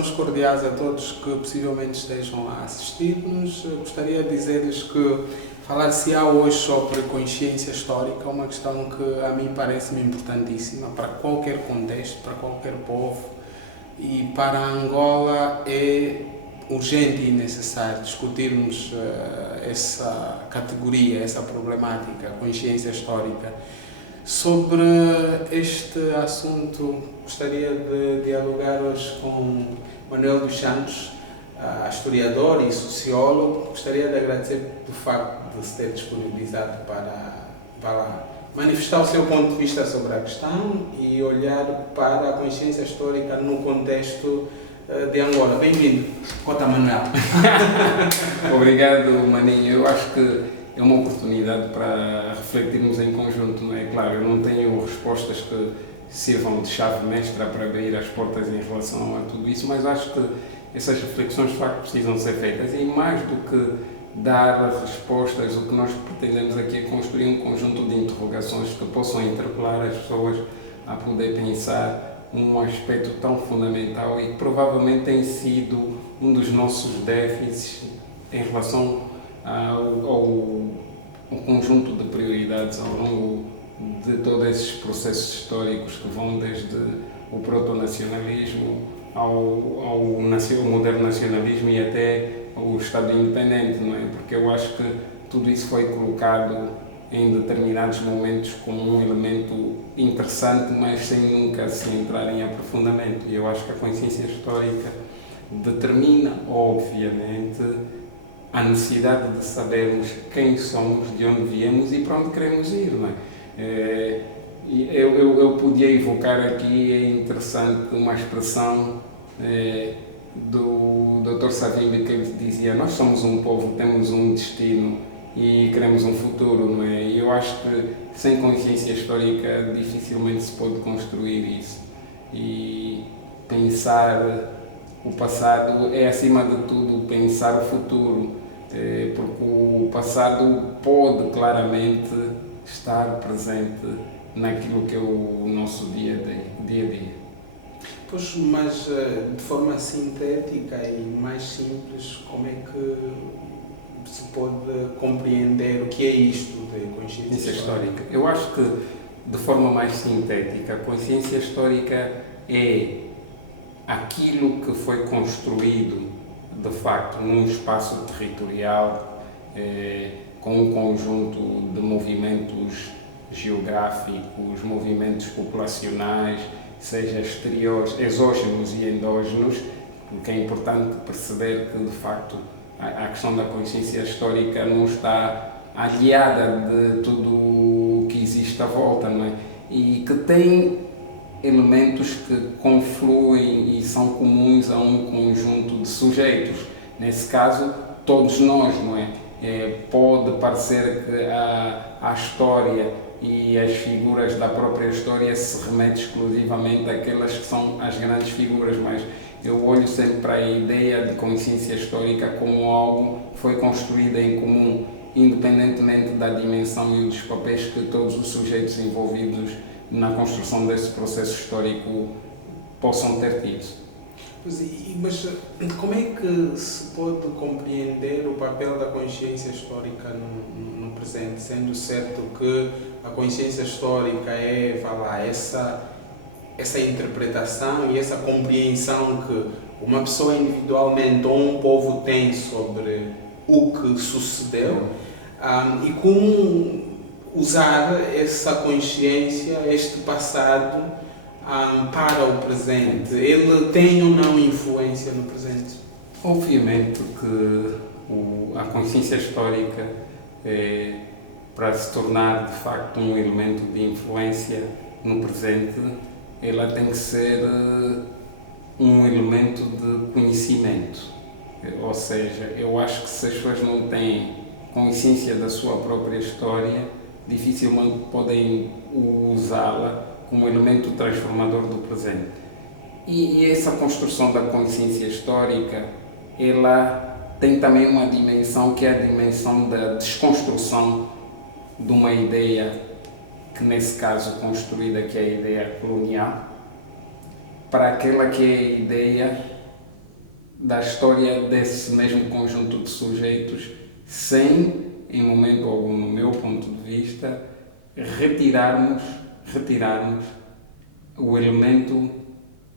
Saudações cordiais a todos que possivelmente estejam a assistir-nos. Gostaria de dizer-lhes que falar-se-á hoje sobre consciência histórica, uma questão que a mim parece-me importantíssima para qualquer contexto, para qualquer povo, e para Angola é urgente e necessário discutirmos essa categoria, essa problemática, consciência histórica. Sobre este assunto, gostaria de dialogar hoje com Manuel dos Santos, historiador e sociólogo. Gostaria de agradecer do facto de se ter disponibilizado para manifestar o seu ponto de vista sobre a questão e olhar para a consciência histórica no contexto de Angola. Bem-vindo, Cota Manuel. Obrigado, Maninho. Eu acho que é uma oportunidade para refletirmos em conjunto, não é? Claro, eu não tenho respostas que sirvam de chave mestra para abrir as portas em relação a tudo isso, mas acho que essas reflexões de facto precisam ser feitas e mais do que dar respostas, o que nós pretendemos aqui é construir um conjunto de interrogações que possam interpelar as pessoas a poder pensar um aspecto tão fundamental e que provavelmente tem sido um dos nossos déficits em relação ao conjunto de prioridades ao longo de todos esses processos históricos que vão desde o proto-nacionalismo ao moderno nacionalismo e até o Estado independente, não é? Porque eu acho que tudo isso foi colocado em determinados momentos como um elemento interessante, mas sem nunca se entrar em aprofundamento. E eu acho que a consciência histórica determina, obviamente, a necessidade de sabermos quem somos, de onde viemos e para onde queremos ir, não é? Eu podia evocar aqui, é interessante, uma expressão do Dr. Savimbi, que ele dizia: nós somos um povo, temos um destino e queremos um futuro, não é? E eu acho que sem consciência histórica dificilmente se pode construir isso. E pensar o passado é, acima de tudo, pensar o futuro, porque o passado pode claramente estar presente naquilo que é o nosso dia a dia. Pois, mas de forma sintética e mais simples, como é que se pode compreender o que é isto de consciência histórica? Eu acho que, de forma mais sintética, a consciência histórica é aquilo que foi construído, de facto, num espaço territorial, com um conjunto de movimentos geográficos, movimentos populacionais, seja exteriores, exógenos e endógenos, porque é importante perceber que, de facto, a questão da consciência histórica não está aliada de tudo o que existe à volta, não é? E que tem elementos que confluem e são comuns a um conjunto de sujeitos. Nesse caso, todos nós, não é? Pode parecer que a história e as figuras da própria história se remete exclusivamente àquelas que são as grandes figuras, mas eu olho sempre para a ideia de consciência histórica como algo que foi construído em comum, independentemente da dimensão e dos papéis que todos os sujeitos envolvidos na construção desse processo histórico possam ter tido. Mas como é que se pode compreender o papel da consciência histórica no presente, sendo certo que a consciência histórica é, essa interpretação e essa compreensão que uma pessoa individualmente ou um povo tem sobre o que sucedeu, e como usar essa consciência, este passado, para o presente? Ele tem ou não influência no presente? Obviamente que a consciência histórica, para se tornar de facto um elemento de influência no presente, ela tem que ser um elemento de conhecimento. Ou seja, eu acho que se as pessoas não têm consciência da sua própria história, dificilmente podem usá-la como elemento transformador do presente. E essa construção da consciência histórica, ela tem também uma dimensão que é a dimensão da desconstrução de uma ideia, que nesse caso construída, que é a ideia colonial, para aquela que é a ideia da história desse mesmo conjunto de sujeitos, sem, em momento algum, no meu ponto de vista, retirarmos o elemento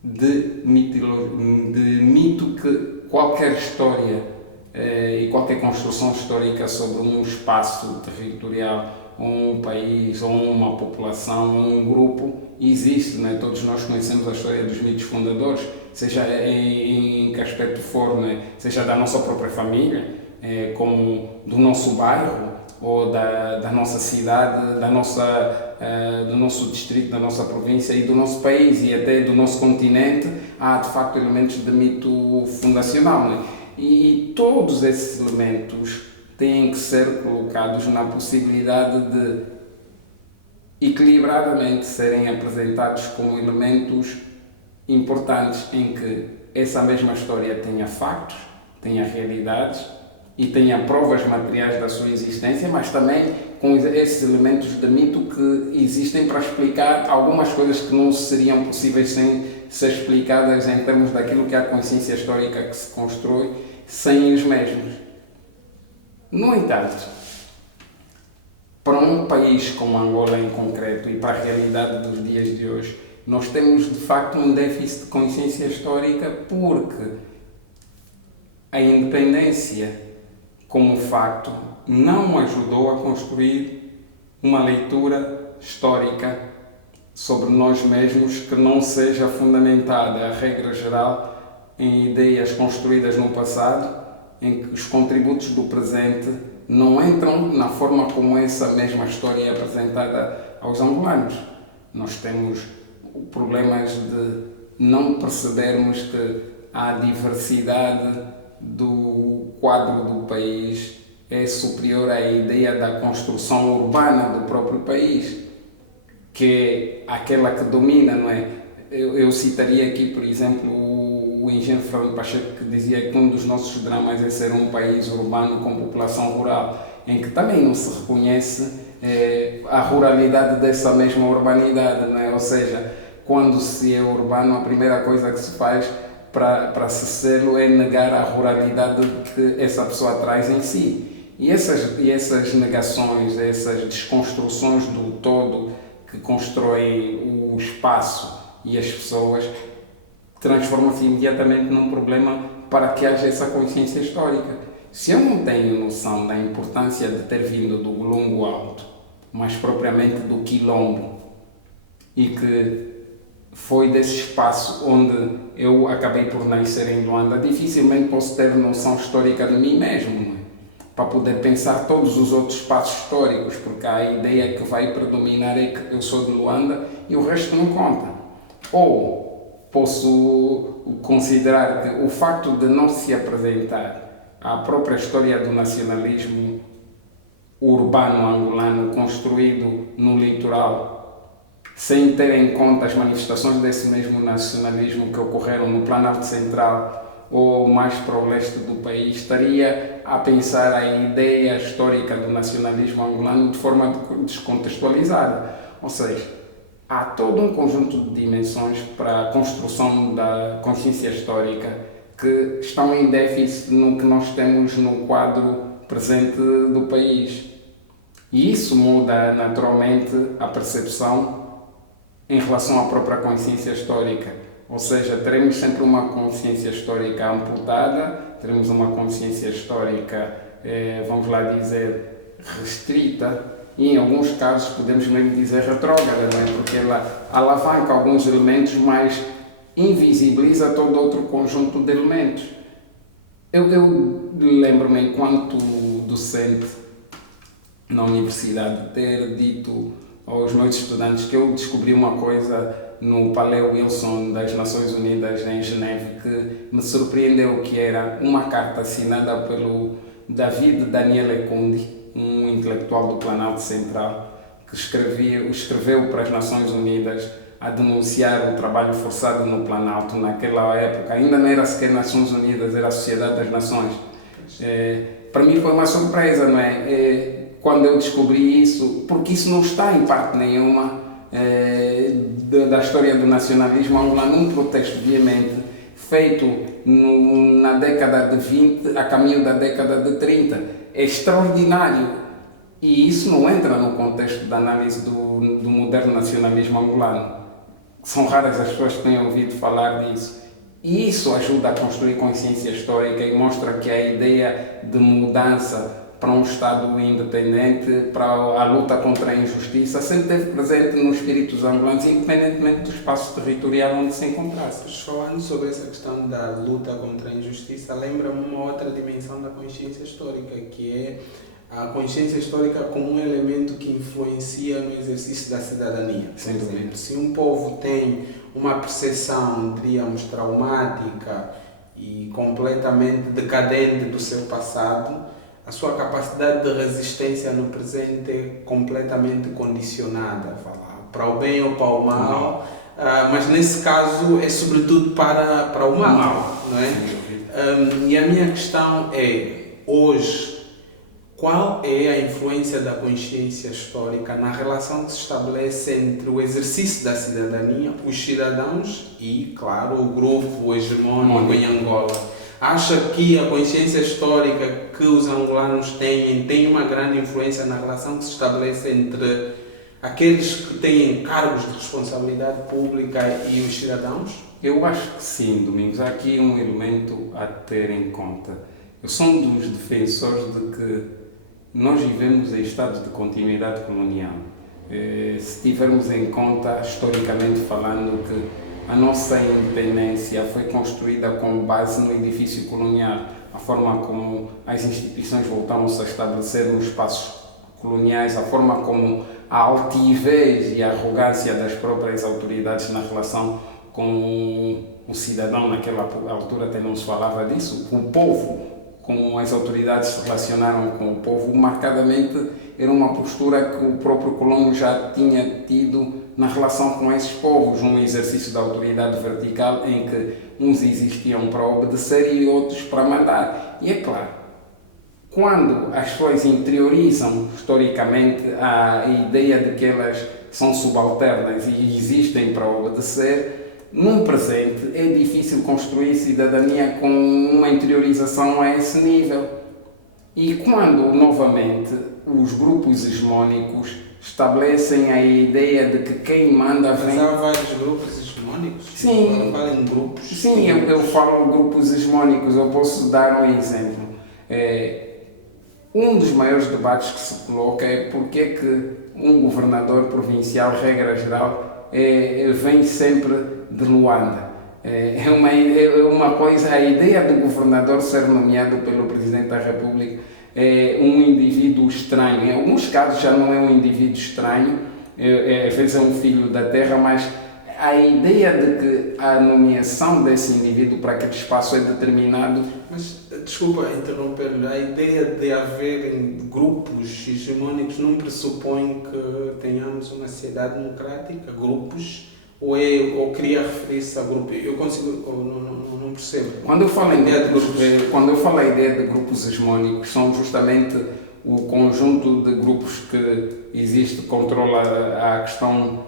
de mito que qualquer história e qualquer construção histórica sobre um espaço territorial, ou um país, ou uma população, ou um grupo, existe, né? Todos nós conhecemos a história dos mitos fundadores, seja em que aspecto for, né? Seja da nossa própria família, como do nosso bairro, ou da nossa cidade, do nosso distrito, da nossa província e do nosso país e até do nosso continente. Há de facto elementos de mito fundacional, né? E todos esses elementos têm que ser colocados na possibilidade de equilibradamente serem apresentados como elementos importantes em que essa mesma história tenha factos, tenha realidades e tenha provas materiais da sua existência, mas também com esses elementos de mito que existem para explicar algumas coisas que não seriam possíveis sem ser explicadas em termos daquilo que é a consciência histórica que se constrói sem os mesmos. No entanto, para um país como Angola em concreto e para a realidade dos dias de hoje, nós temos de facto um déficit de consciência histórica porque a independência como facto não ajudou a construir uma leitura histórica sobre nós mesmos que não seja fundamentada, a regra geral, em ideias construídas no passado, em que os contributos do presente não entram na forma como essa mesma história é apresentada aos angolanos. Nós temos problemas de não percebermos que a diversidade do quadro do país é superior à ideia da construção urbana do próprio país, que é aquela que domina, não é? Eu citaria aqui, por exemplo, o engenheiro Fernando Pacheco, que dizia que um dos nossos dramas é ser um país urbano com população rural, em que também não se reconhece a ruralidade dessa mesma urbanidade, não é? Ou seja, quando se é urbano, a primeira coisa que se faz para se sê-lo é negar a ruralidade que essa pessoa traz em si. E essas negações, essas desconstruções do todo que constroem o espaço e as pessoas, transformam-se imediatamente num problema para que haja essa consciência histórica. Se eu não tenho noção da importância de ter vindo do Golungo Alto, mais propriamente do Quilombo, e que foi desse espaço onde eu acabei por nascer em Luanda, dificilmente posso ter noção histórica de mim mesmo, não é? Para poder pensar todos os outros espaços históricos, porque a ideia que vai predominar é que eu sou de Luanda e o resto não conta. Ou posso considerar que o facto de não se apresentar a própria história do nacionalismo urbano angolano construído no litoral, sem ter em conta as manifestações desse mesmo nacionalismo que ocorreram no Planalto Central ou mais para o leste do país, estaria a pensar a ideia histórica do nacionalismo angolano de forma descontextualizada. Ou seja, há todo um conjunto de dimensões para a construção da consciência histórica que estão em déficit no que nós temos no quadro presente do país. E isso muda naturalmente a percepção em relação à própria consciência histórica. Ou seja, teremos sempre uma consciência histórica amputada, teremos uma consciência histórica, vamos lá dizer, restrita, e em alguns casos podemos mesmo dizer retrógrada, não é? Porque ela alavanca alguns elementos, mas invisibiliza todo outro conjunto de elementos. Eu lembro-me, enquanto docente na universidade, ter dito aos meus estudantes que eu descobri uma coisa no Palais Wilson das Nações Unidas em Geneve que me surpreendeu, que era uma carta assinada pelo David Daniel Ecundi, um intelectual do Planalto Central, que escreveu para as Nações Unidas a denunciar o trabalho forçado no Planalto naquela época. Ainda não era sequer Nações Unidas, era a Sociedade das Nações. Para mim foi uma surpresa, não é? Quando eu descobri isso, porque isso não está em parte nenhuma da história do nacionalismo angolano, um protesto veemente feito na década de 20 a caminho da década de 30. É extraordinário. E isso não entra no contexto da análise do moderno nacionalismo angolano. São raras as pessoas que têm ouvido falar disso. E isso ajuda a construir consciência histórica e mostra que a ideia de mudança para um Estado independente, para a luta contra a injustiça, sempre esteve presente nos espíritos angolanos, independentemente do espaço territorial onde se encontrasse. Falando sobre essa questão da luta contra a injustiça, lembra-me uma outra dimensão da consciência histórica, que é a consciência histórica como um elemento que influencia no exercício da cidadania. Sem dúvida. Se um povo tem uma percepção, diríamos, traumática e completamente decadente do seu passado, a sua capacidade de resistência no presente é completamente condicionada, para o bem ou para o mal, mas nesse caso é sobretudo para o mal, não é? E a minha questão é, hoje, qual é a influência da consciência histórica na relação que se estabelece entre o exercício da cidadania, os cidadãos e, claro, o grupo hegemônico em Angola? Acha que a consciência histórica que os angolanos têm tem uma grande influência na relação que se estabelece entre aqueles que têm cargos de responsabilidade pública e os cidadãos? Eu acho que sim, Domingos. Há aqui um elemento a ter em conta. Eu sou um dos defensores de que nós vivemos em estado de continuidade colonial. Se tivermos em conta, historicamente falando, que a nossa independência foi construída com base no edifício colonial, a forma como as instituições voltaram-se a estabelecer nos espaços coloniais, a forma como a altivez e a arrogância das próprias autoridades na relação com o cidadão, naquela altura até não se falava disso, com o povo, como as autoridades se relacionaram com o povo, marcadamente era uma postura que o próprio colono já tinha tido na relação com esses povos, um exercício da autoridade vertical em que uns existiam para obedecer e outros para mandar. E é claro, quando as pessoas interiorizam historicamente a ideia de que elas são subalternas e existem para obedecer, num presente é difícil construir cidadania com uma interiorização a esse nível. E quando, novamente, os grupos hegemónicos estabelecem a ideia de que quem manda vem... Mas há vários grupos hegemónicos? Sim. Fala em grupos? Sim, eu falo grupos hegemónicos. Eu posso dar um exemplo. Um dos maiores debates que se coloca é porque é que um governador provincial, regra geral, vem sempre de Luanda. É uma coisa, a ideia do governador ser nomeado pelo Presidente da República é um indivíduo estranho. Em alguns casos já não é um indivíduo estranho, às vezes é um filho da terra, mas a ideia de que a nomeação desse indivíduo para aquele espaço é determinado... Mas, desculpa interromper-lhe, a ideia de haver grupos hegemónicos não pressupõe que tenhamos uma sociedade democrática, grupos, ou queria referir-se a grupo? Eu não percebo. Quando eu falo a ideia de grupos hegemónicos, são justamente o conjunto de grupos que existe, controla a questão,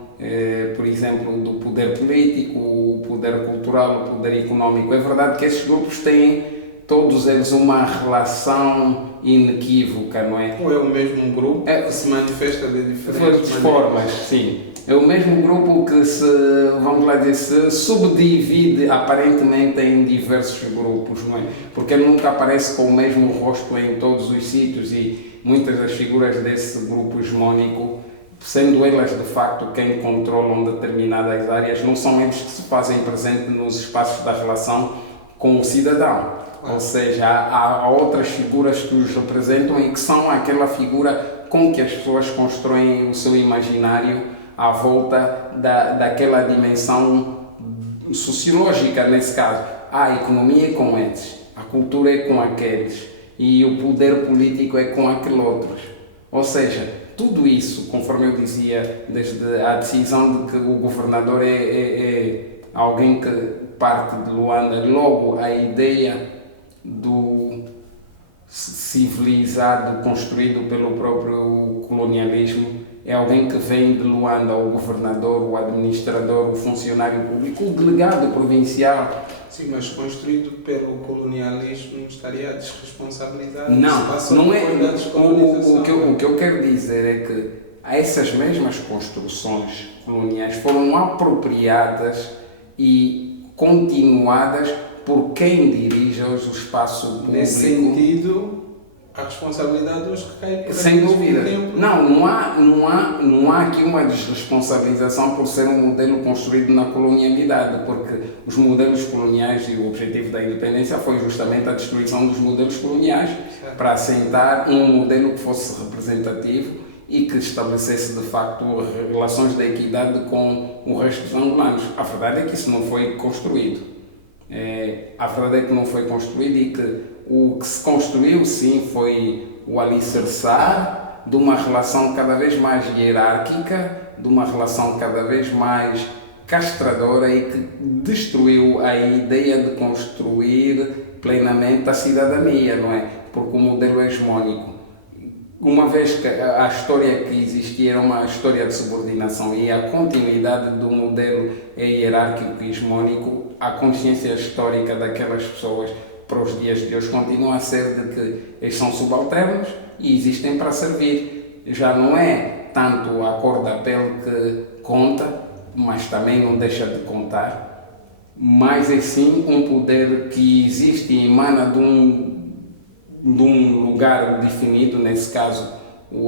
por exemplo, do poder político, o poder cultural, o poder económico. É verdade que esses grupos têm, todos eles, uma relação inequívoca, não é? Ou é o mesmo grupo que se manifesta de diferentes formas, sim. É o mesmo grupo que se subdivide aparentemente em diversos grupos, não é? Porque ele nunca aparece com o mesmo rosto em todos os sítios e muitas das figuras desse grupo hegemónico, sendo elas de facto quem controlam determinadas áreas, não são eles que se fazem presente nos espaços da relação com o cidadão. Ou seja, há outras figuras que os representam e que são aquela figura com que as pessoas constroem o seu imaginário à volta daquela dimensão sociológica, nesse caso. A economia é com esses, a cultura é com aqueles e o poder político é com aqueles outros. Ou seja, tudo isso, conforme eu dizia, desde a decisão de que o governador é alguém que parte de Luanda, logo a ideia do civilizado construído pelo próprio colonialismo é alguém que vem de Luanda, o governador, o administrador, o funcionário público, o delegado provincial. Sim, mas construído pelo colonialismo estaria a desresponsabilizar. Não é. O que eu quero dizer é que essas mesmas construções coloniais foram apropriadas e continuadas por quem dirige hoje o espaço público. Nesse sentido, a responsabilidade hoje recai por sem dúvida. Não há aqui uma desresponsabilização por ser um modelo construído na colonialidade, porque os modelos coloniais e o objetivo da independência foi justamente a destruição dos modelos coloniais, certo, para assentar um modelo que fosse representativo e que estabelecesse de facto relações de equidade com o resto dos angolanos. A verdade é que isso não foi construído. A verdade é que não foi construído e que o que se construiu sim foi o alicerçar de uma relação cada vez mais hierárquica, de uma relação cada vez mais castradora e que destruiu a ideia de construir plenamente a cidadania, não é? Porque o modelo é hegemónico. Uma vez que a história que existia era uma história de subordinação e a continuidade do modelo é hierárquico e hegemónico, a consciência histórica daquelas pessoas para os dias de hoje continua a ser de que eles são subalternos e existem para servir. Já não é tanto a cor da pele que conta, mas também não deixa de contar, mas é sim um poder que existe e emana de um lugar definido, nesse caso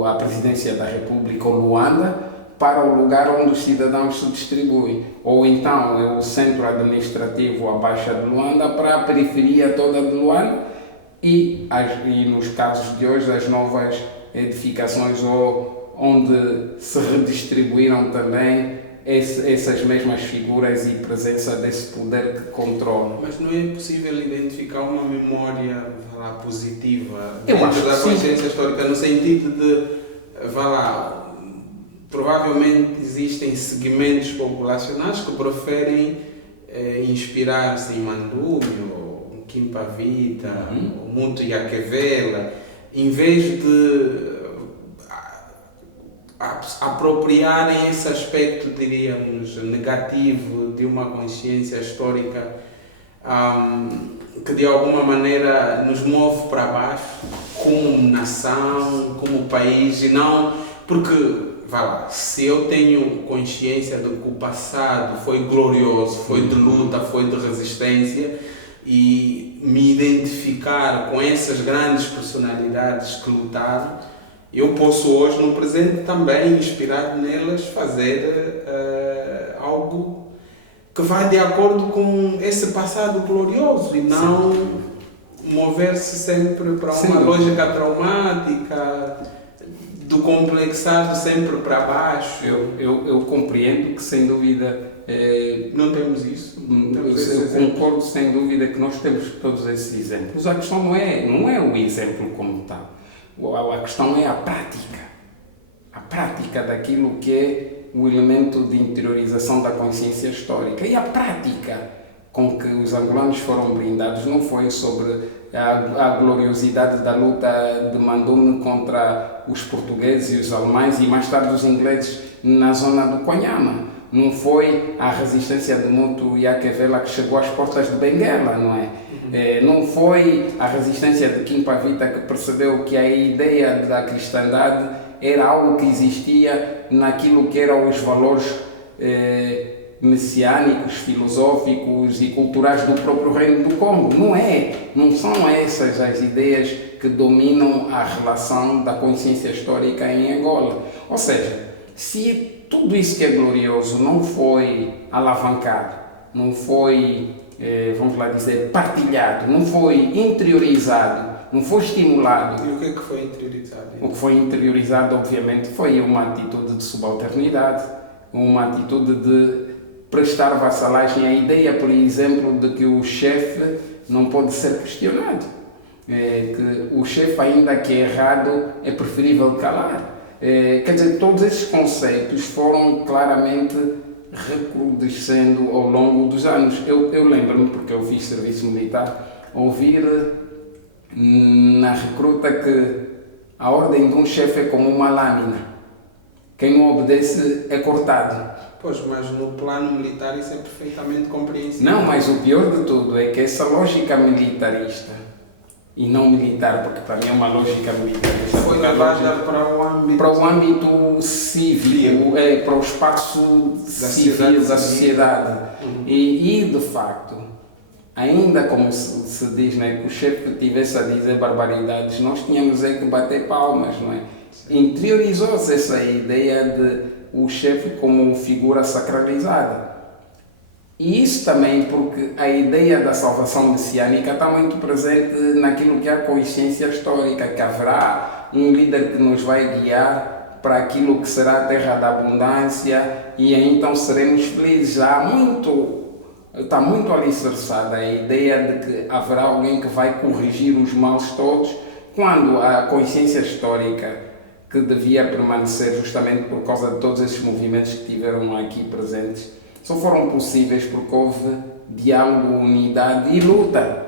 a Presidência da República ou Luanda, para o lugar onde os cidadãos se distribuem, ou então é o centro administrativo, a Baixa de Luanda, para a periferia toda de Luanda e nos casos de hoje as novas edificações onde se redistribuíram também essas mesmas figuras e presença desse poder que controla. Mas não é possível identificar uma memória positiva dentro da consciência histórica, no sentido de, provavelmente existem segmentos populacionais que preferem inspirar-se em Mandumi, ou Kimpavita, ou Muntu Yakevela, em vez de apropriarem esse aspecto, diríamos, negativo de uma consciência histórica que de alguma maneira nos move para baixo como nação, como país, e não porque, se eu tenho consciência de que o passado foi glorioso, foi de luta, foi de resistência, e me identificar com essas grandes personalidades que lutaram, eu posso hoje, no presente, também, inspirado nelas, fazer algo que vai de acordo com esse passado glorioso e não mover-se sempre para uma lógica traumática, do complexado sempre para baixo. Eu compreendo que, sem dúvida, não temos isso. Eu concordo, sem dúvida, que nós temos todos esses exemplos. A questão não é o exemplo como tal. A questão é a prática daquilo que é o elemento de interiorização da consciência histórica. E a prática com que os angolanos foram brindados não foi sobre a gloriosidade da luta de Mandumi contra os portugueses e os alemães e mais tarde os ingleses na zona do Kwanyama. Não foi a resistência de Muntu Yakevela que chegou às portas de Benguela, não é? Não foi a resistência de Kimpavita que percebeu que a ideia da cristandade era algo que existia naquilo que eram os valores messiânicos, filosóficos e culturais do próprio Reino do Congo. Não são essas as ideias que dominam a relação da consciência histórica em Angola. Ou seja, se tudo isso que é glorioso não foi alavancado, não foi, partilhado, não foi interiorizado, não foi estimulado. E o que é que foi interiorizado? O que foi interiorizado, obviamente, foi uma atitude de subalternidade, uma atitude de prestar vassalagem à ideia, por exemplo, de que o chefe não pode ser questionado, que o chefe, ainda que é errado, é preferível calar. Quer dizer, todos esses conceitos foram claramente recrudescendo ao longo dos anos. Eu lembro-me, porque eu fiz serviço militar, ouvir na recruta que a ordem de um chefe é como uma lâmina. Quem não obedece é cortado. Pois, mas no plano militar isso é perfeitamente compreensível. Não, mas o pior de tudo é que essa lógica militarista, e não militar, porque para mim é uma lógica militarista, Foi levada para o âmbito cívico, para o espaço civil da sociedade. E de facto, ainda como se diz, né, que o chefe tivesse a dizer barbaridades, nós tínhamos que bater palmas, não é? Interiorizou-se essa ideia de o chefe como figura sacralizada. E isso também porque a ideia da salvação messiânica está muito presente naquilo que é a consciência histórica, que haverá um líder que nos vai guiar para aquilo que será a terra da abundância e aí então seremos felizes. Está muito alicerçada a ideia de que haverá alguém que vai corrigir os males todos, quando a consciência histórica que devia permanecer justamente por causa de todos esses movimentos que tiveram aqui presentes, só foram possíveis porque houve diálogo, unidade e luta.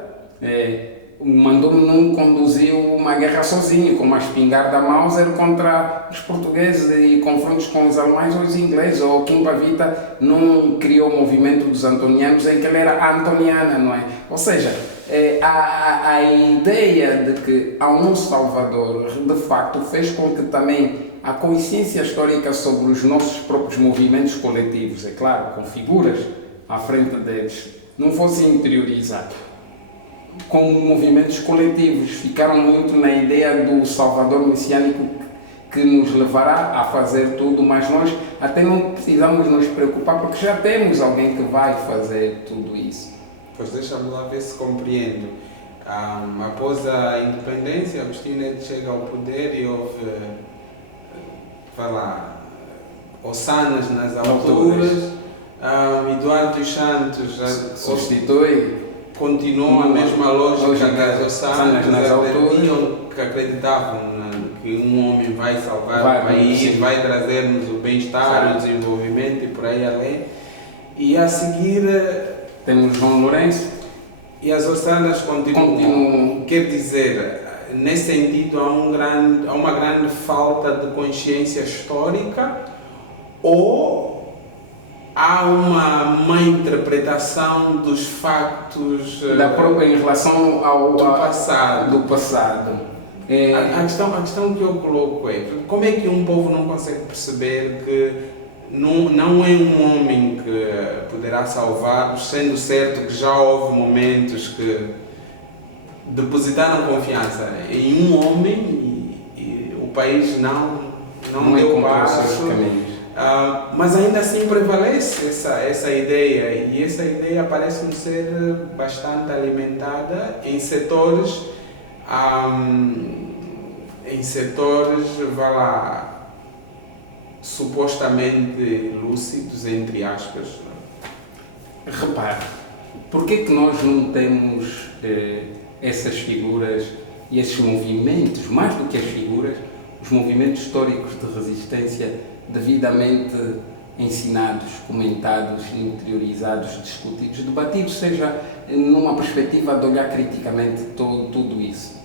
O Mandume não conduziu uma guerra sozinho, como a espingarda Mauser contra os portugueses e confrontos com os alemães ou os ingleses, ou Kim Pavita não criou o movimento dos antonianos em que ele era antoniana, não é? Ou seja, a ideia de que há um Salvador, de facto, fez com que também a consciência histórica sobre os nossos próprios movimentos coletivos, é claro, com figuras à frente deles, não fosse interiorizado. Como movimentos coletivos, ficaram muito na ideia do Salvador messiânico que nos levará a fazer tudo, mas nós até não precisamos nos preocupar porque já temos alguém que vai fazer tudo isso. Pois deixa-me lá ver se compreendo. Após a independência, Agostinho Neto chega ao poder e houve, ossanas nas alturas. Eduardo dos Santos substitui. Continuou a mesma lógica das ossanas nas alturas, que acreditavam que um homem vai salvar o país, vai trazer-nos o bem-estar, o desenvolvimento e por aí além. E a seguir temos João Lourenço. E as ossanas continuam. Quer dizer, nesse sentido há uma grande falta de consciência histórica ou há uma má interpretação dos factos em relação ao passado. Do passado. A questão que eu coloco é como é que um povo não consegue perceber que não é um homem que poderá salvar-nos, sendo certo que já houve momentos que depositaram confiança em um homem e o país não deu passo. Mas ainda assim prevalece essa ideia e essa ideia parece-me ser bastante alimentada em setores supostamente lúcidos, entre aspas. Repare, porquê que nós não temos essas figuras e esses movimentos, mais do que as figuras, os movimentos históricos de resistência devidamente ensinados, comentados, interiorizados, discutidos, debatidos, seja numa perspectiva de olhar criticamente tudo isso?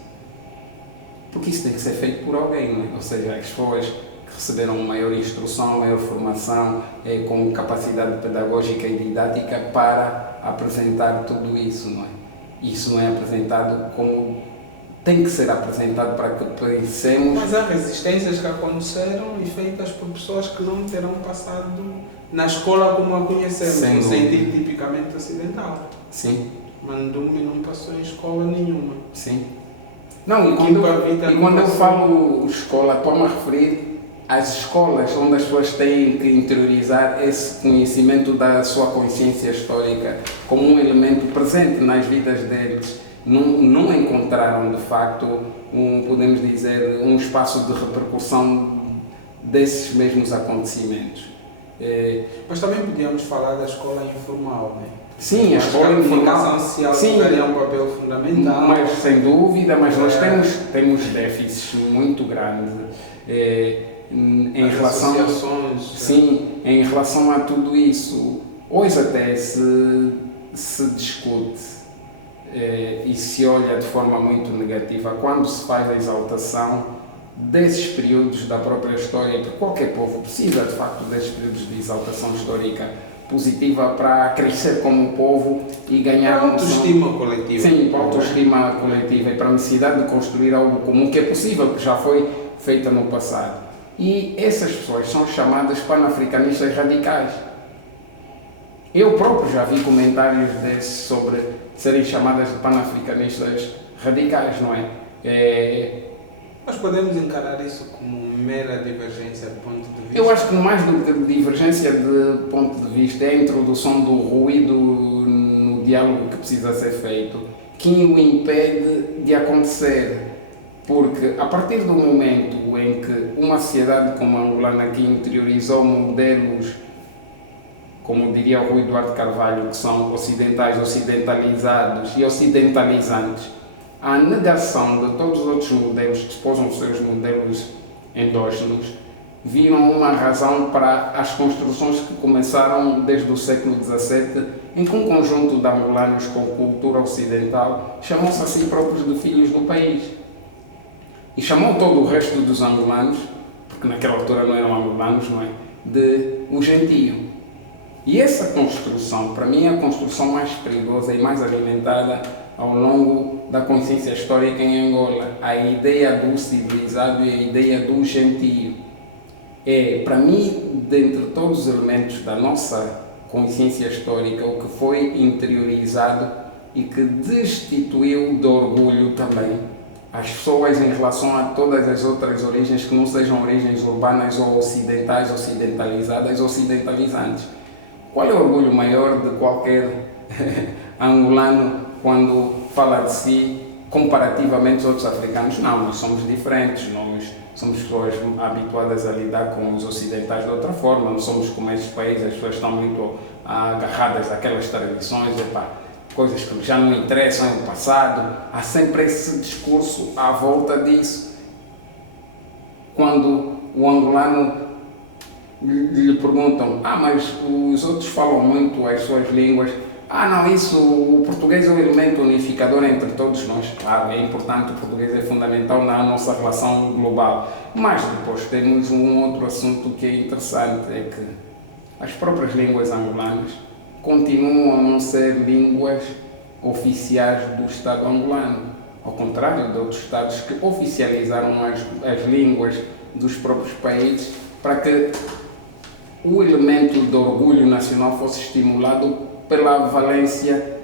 Porque isso tem que ser feito por alguém, não é? Ou seja, as pessoas que receberam maior instrução, maior formação, com capacidade pedagógica e didática para apresentar tudo isso, não é? Isso não é apresentado como tem que ser apresentado para que pensemos. Mas há resistências que aconteceram e feitas por pessoas que não terão passado na escola como a conhecemos, no sentido tipicamente ocidental. Sim. Mandume não passou em escola nenhuma. Sim. Não, e quando eu falo escola, estou-me a referir às escolas onde as pessoas têm que interiorizar esse conhecimento da sua consciência histórica como um elemento presente nas vidas deles. Não encontraram, de facto, podemos dizer, um espaço de repercussão desses mesmos acontecimentos. Mas também podíamos falar da escola informal, né? Sim, a escola informal. A comunicação social teria um papel fundamental. Mas, sem dúvida, mas nós temos déficits muito grandes em relação... associações. Sim, em relação a tudo isso. Hoje até se discute e se olha de forma muito negativa quando se faz a exaltação desses períodos da própria história, porque qualquer povo precisa de facto desses períodos de exaltação histórica positiva para crescer como povo e ganhar autoestima coletiva. Sim, para autoestima coletiva e para a necessidade de construir algo comum que é possível, que já foi feita no passado. E essas pessoas são chamadas panafricanistas radicais. Eu próprio já vi comentários desses sobre serem chamadas de panafricanistas radicais, não é? Nós podemos encarar isso como mera divergência de ponto de vista? Eu acho que mais do que divergência de ponto de vista é a introdução do ruído no diálogo que precisa ser feito, que o impede de acontecer. Porque a partir do momento em que uma sociedade como a angolana, que interiorizou modelos, como diria o Rui Eduardo Carvalho, que são ocidentais, ocidentalizados e ocidentalizantes, a negação de todos os outros modelos que exposam os seus modelos endógenos, viram uma razão para as construções que começaram desde o século XVII, em que um conjunto de angolanos com cultura ocidental chamam-se a si próprios de filhos do país. E chamou todo o resto dos angolanos, porque naquela altura não eram angolanos, não é? De o gentio. E essa construção, para mim, é a construção mais perigosa e mais alimentada ao longo da consciência histórica em Angola. A ideia do civilizado e a ideia do gentio. Para mim, dentre todos os elementos da nossa consciência histórica, o que foi interiorizado e que destituiu de orgulho também as pessoas em relação a todas as outras origens que não sejam origens urbanas ou ocidentais, ocidentalizadas, ocidentalizantes. Qual é o orgulho maior de qualquer angolano quando fala de si comparativamente aos outros africanos? Não, nós somos diferentes, nós somos pessoas habituadas a lidar com os ocidentais de outra forma, não somos como esses países, as pessoas estão muito agarradas àquelas tradições, coisas que já não interessam, é o passado. Há sempre esse discurso à volta disso. Quando o angolano lhe perguntam, mas os outros falam muito as suas línguas, não, isso, o português é um elemento unificador entre todos nós. Claro, é importante, o português é fundamental na nossa relação global. Mas depois temos um outro assunto que é interessante, é que as próprias línguas angolanas continuam a não ser línguas oficiais do Estado angolano, ao contrário de outros Estados que oficializaram as línguas dos próprios países para que o elemento de orgulho nacional fosse estimulado pela valência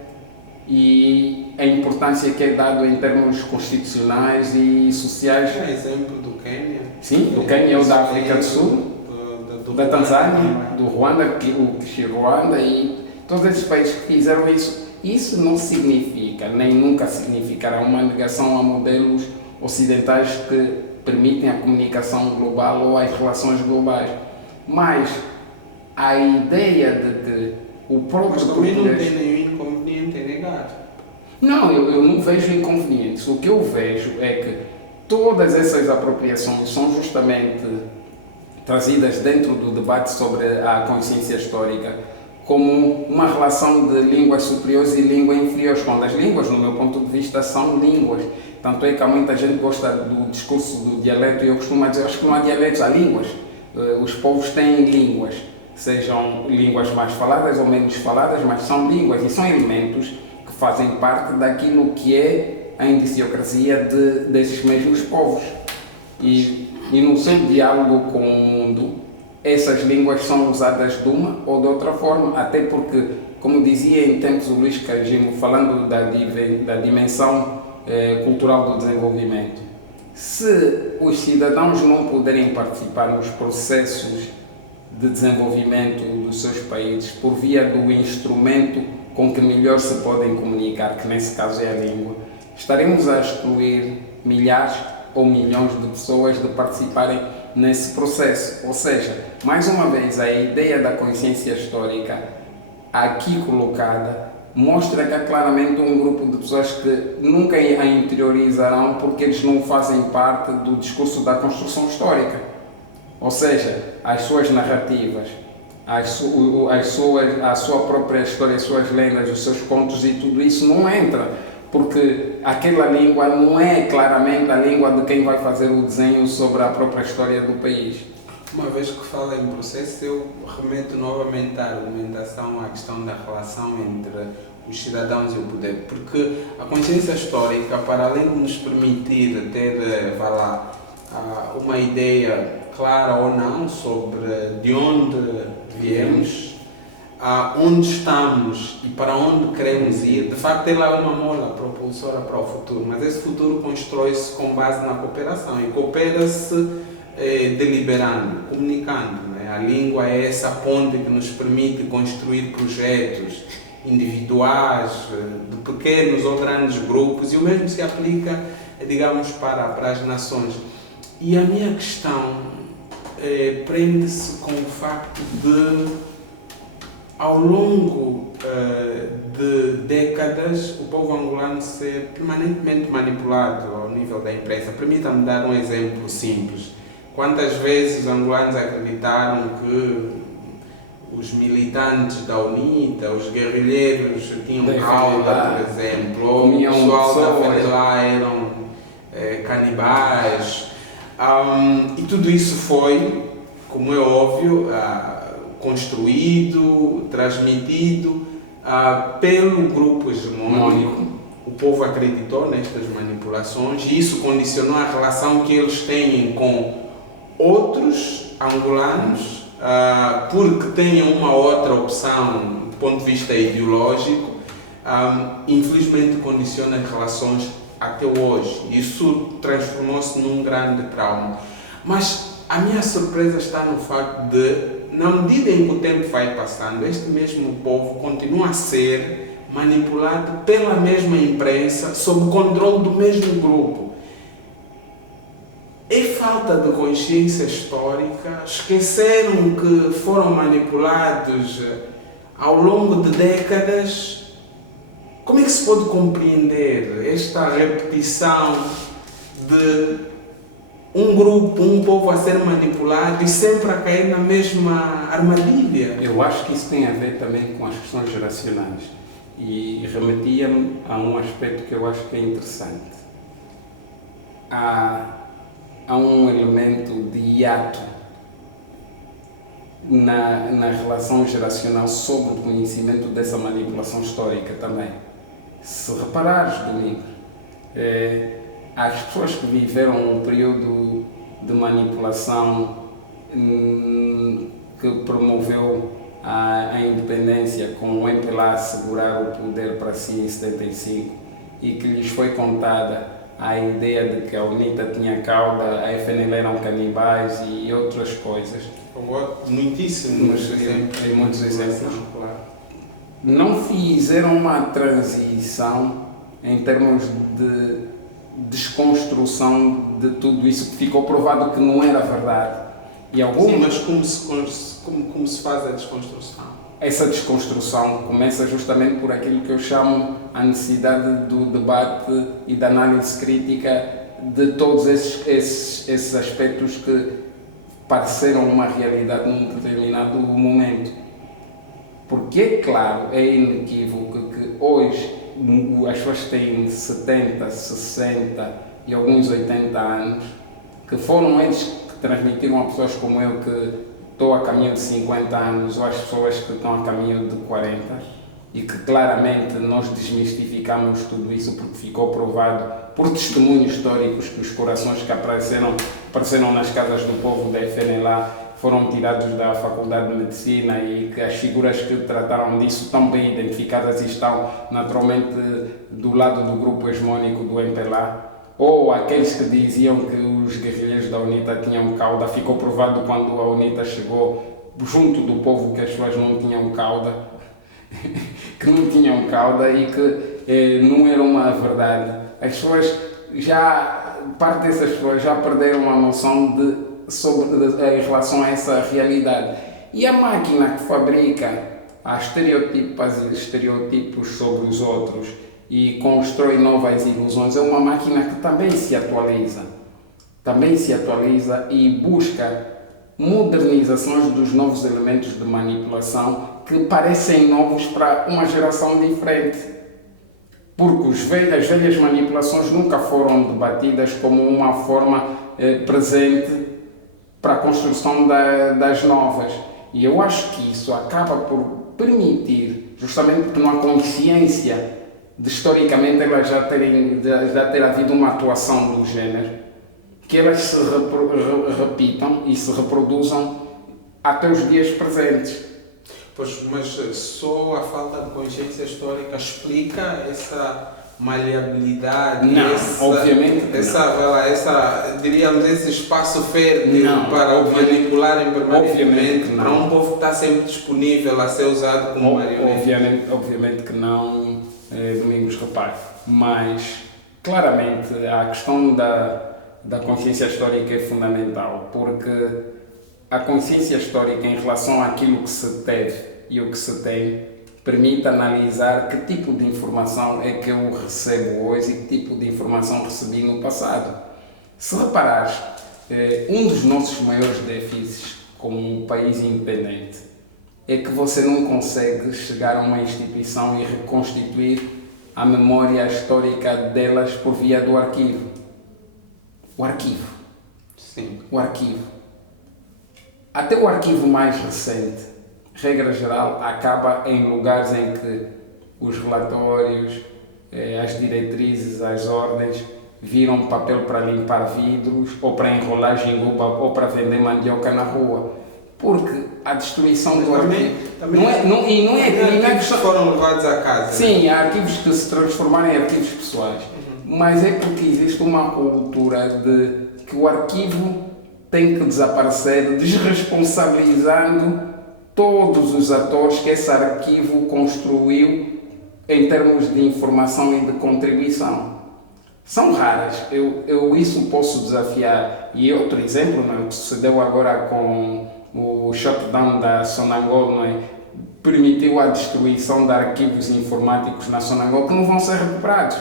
e a importância que é dado em termos constitucionais e sociais. É exemplo do Quênia. Sim, do Quênia ou da África do Sul, da Tanzânia, do Ruanda, o Ruanda e todos esses países que fizeram isso. Isso não significa, nem nunca significará uma negação a modelos ocidentais que permitem a comunicação global ou as relações globais. Mas a ideia de que o próprio português... Mas também não tem nenhum inconveniente em negar. Não, eu não vejo inconvenientes. O que eu vejo é que todas essas apropriações são justamente trazidas dentro do debate sobre a consciência histórica como uma relação de línguas superiores e línguas inferiores, quando as línguas, no meu ponto de vista, são línguas. Tanto é que há muita gente que gosta do discurso do dialeto e eu costumo dizer, acho que não há dialetos, há línguas. Os povos têm línguas, sejam línguas mais faladas ou menos faladas, mas são línguas e são elementos que fazem parte daquilo que é a indiciocracia desses mesmos povos. E no seu diálogo com o mundo, essas línguas são usadas de uma ou de outra forma, até porque, como dizia em tempos o Luís Cagimo, falando da dimensão cultural do desenvolvimento, se os cidadãos não puderem participar nos processos de desenvolvimento dos seus países por via do instrumento com que melhor se podem comunicar, que nesse caso é a língua, estaremos a excluir milhares ou milhões de pessoas de participarem nesse processo. Ou seja, mais uma vez, a ideia da consciência histórica aqui colocada mostra que há claramente um grupo de pessoas que nunca a interiorizarão porque eles não fazem parte do discurso da construção histórica. Ou seja, as suas narrativas, a sua própria história, as suas lendas, os seus contos e tudo isso não entra porque aquela língua não é claramente a língua de quem vai fazer o desenho sobre a própria história do país. Uma vez que fala em processo, eu remeto novamente à argumentação, à questão da relação entre os cidadãos e o poder, porque a consciência histórica, para além de nos permitir ter, uma ideia clara ou não sobre de onde viemos, onde estamos e para onde queremos ir, de facto ela é uma mola propulsora para o futuro, mas esse futuro constrói-se com base na cooperação e coopera-se deliberando, comunicando. Né? A língua é essa ponte que nos permite construir projetos individuais, de pequenos ou grandes grupos, e o mesmo se aplica, digamos, para as nações. E a minha questão prende-se com o facto de, ao longo de décadas, o povo angolano ser permanentemente manipulado ao nível da imprensa. Permita-me dar um exemplo simples. Quantas vezes os angolanos acreditaram que os militantes da UNITA, os guerrilheiros tinham cauda, por exemplo, ou o pessoal da FNLA eram canibais. E tudo isso foi, como é óbvio, construído, transmitido pelo grupo hegemônico. O povo acreditou nestas manipulações e isso condicionou a relação que eles têm com outros angolanos, porque tenham uma outra opção do ponto de vista ideológico, infelizmente condiciona as relações até hoje. Isso transformou-se num grande trauma. Mas a minha surpresa está no facto de, na medida em que o tempo vai passando, este mesmo povo continua a ser manipulado pela mesma imprensa, sob o controle do mesmo grupo. É falta de consciência histórica, esqueceram que foram manipulados ao longo de décadas. Como é que se pode compreender esta repetição de um grupo, um povo a ser manipulado e sempre a cair na mesma armadilha? Eu acho que isso tem a ver também com as questões geracionais e remetia-me a um aspecto que eu acho que é interessante. Há um elemento de hiato na relação geracional sobre o conhecimento dessa manipulação histórica também. Se reparares, Domingos, as pessoas que viveram um período de manipulação que promoveu a independência, com o MPLA assegurar o poder para si em 75 e que lhes foi contada a ideia de que a UNITA tinha cauda, a FNL eram canibais e outras coisas. Muitíssimos exemplos. Não fizeram uma transição em termos de desconstrução de tudo isso, que ficou provado que não era verdade. Sim, mas como se faz a desconstrução? Essa desconstrução começa justamente por aquilo que eu chamo a necessidade do debate e da análise crítica de todos esses aspectos que pareceram uma realidade num determinado momento. Porque é claro, é inequívoco que hoje as pessoas têm 70, 60 e alguns 80 anos, que foram eles que transmitiram a pessoas como eu que estou a caminho de 50 anos, ou as pessoas que estão a caminho de 40, e que claramente nós desmistificamos tudo isso porque ficou provado por testemunhos históricos que os corações que apareceram nas casas do povo da FNLA foram tirados da Faculdade de Medicina e que as figuras que trataram disso estão bem identificadas e estão naturalmente do lado do grupo hegemônico do MPLA. Ou aqueles que diziam que os guerrilheiros da UNITA tinham cauda, ficou provado quando a UNITA chegou junto do povo que as pessoas não tinham cauda, que não tinham cauda e que não era uma verdade. As pessoas parte dessas pessoas já perderam a noção em relação a essa realidade. E a máquina que fabrica estereotipos sobre os outros e constrói novas ilusões é uma máquina que também se atualiza e busca modernizações dos novos elementos de manipulação que parecem novos para uma geração diferente. porque as velhas manipulações nunca foram debatidas como uma forma presente para a construção das novas. E eu acho que isso acaba por permitir, justamente porque não há consciência de historicamente elas já ter havido uma atuação do género, que elas se repitam e se reproduzam até os dias presentes. Pois, mas só a falta de consciência histórica explica essa maleabilidade, não, obviamente diríamos, esse espaço fértil para manipularem permanentemente, para um povo que está sempre disponível a ser usado como marionete. Obviamente que não, Domingos, repare, mas claramente a questão da consciência histórica é fundamental, porque a consciência histórica em relação àquilo que se teve e o que se tem permite analisar que tipo de informação é que eu recebo hoje e que tipo de informação recebi no passado. Se reparares, um dos nossos maiores déficits como um país independente é que você não consegue chegar a uma instituição e reconstituir a memória histórica delas por via do arquivo. O arquivo. Sim. O arquivo. Até o arquivo mais recente, regra geral, acaba em lugares em que os relatórios, as diretrizes, as ordens viram papel para limpar vidros, ou para enrolar jinguba, ou para vender mandioca na rua. Porque a destruição do arquivo... Não é que foram levados à casa. Sim, há arquivos que se transformaram em arquivos pessoais. Mas é porque existe uma cultura de que o arquivo tem que desaparecer, desresponsabilizando todos os atores que esse arquivo construiu em termos de informação e de contribuição. São raras, eu isso posso desafiar. E outro exemplo, não é? O que sucedeu agora com o shutdown da Sonangol, não é? Permitiu a destruição de arquivos informáticos na Sonangol que não vão ser recuperados.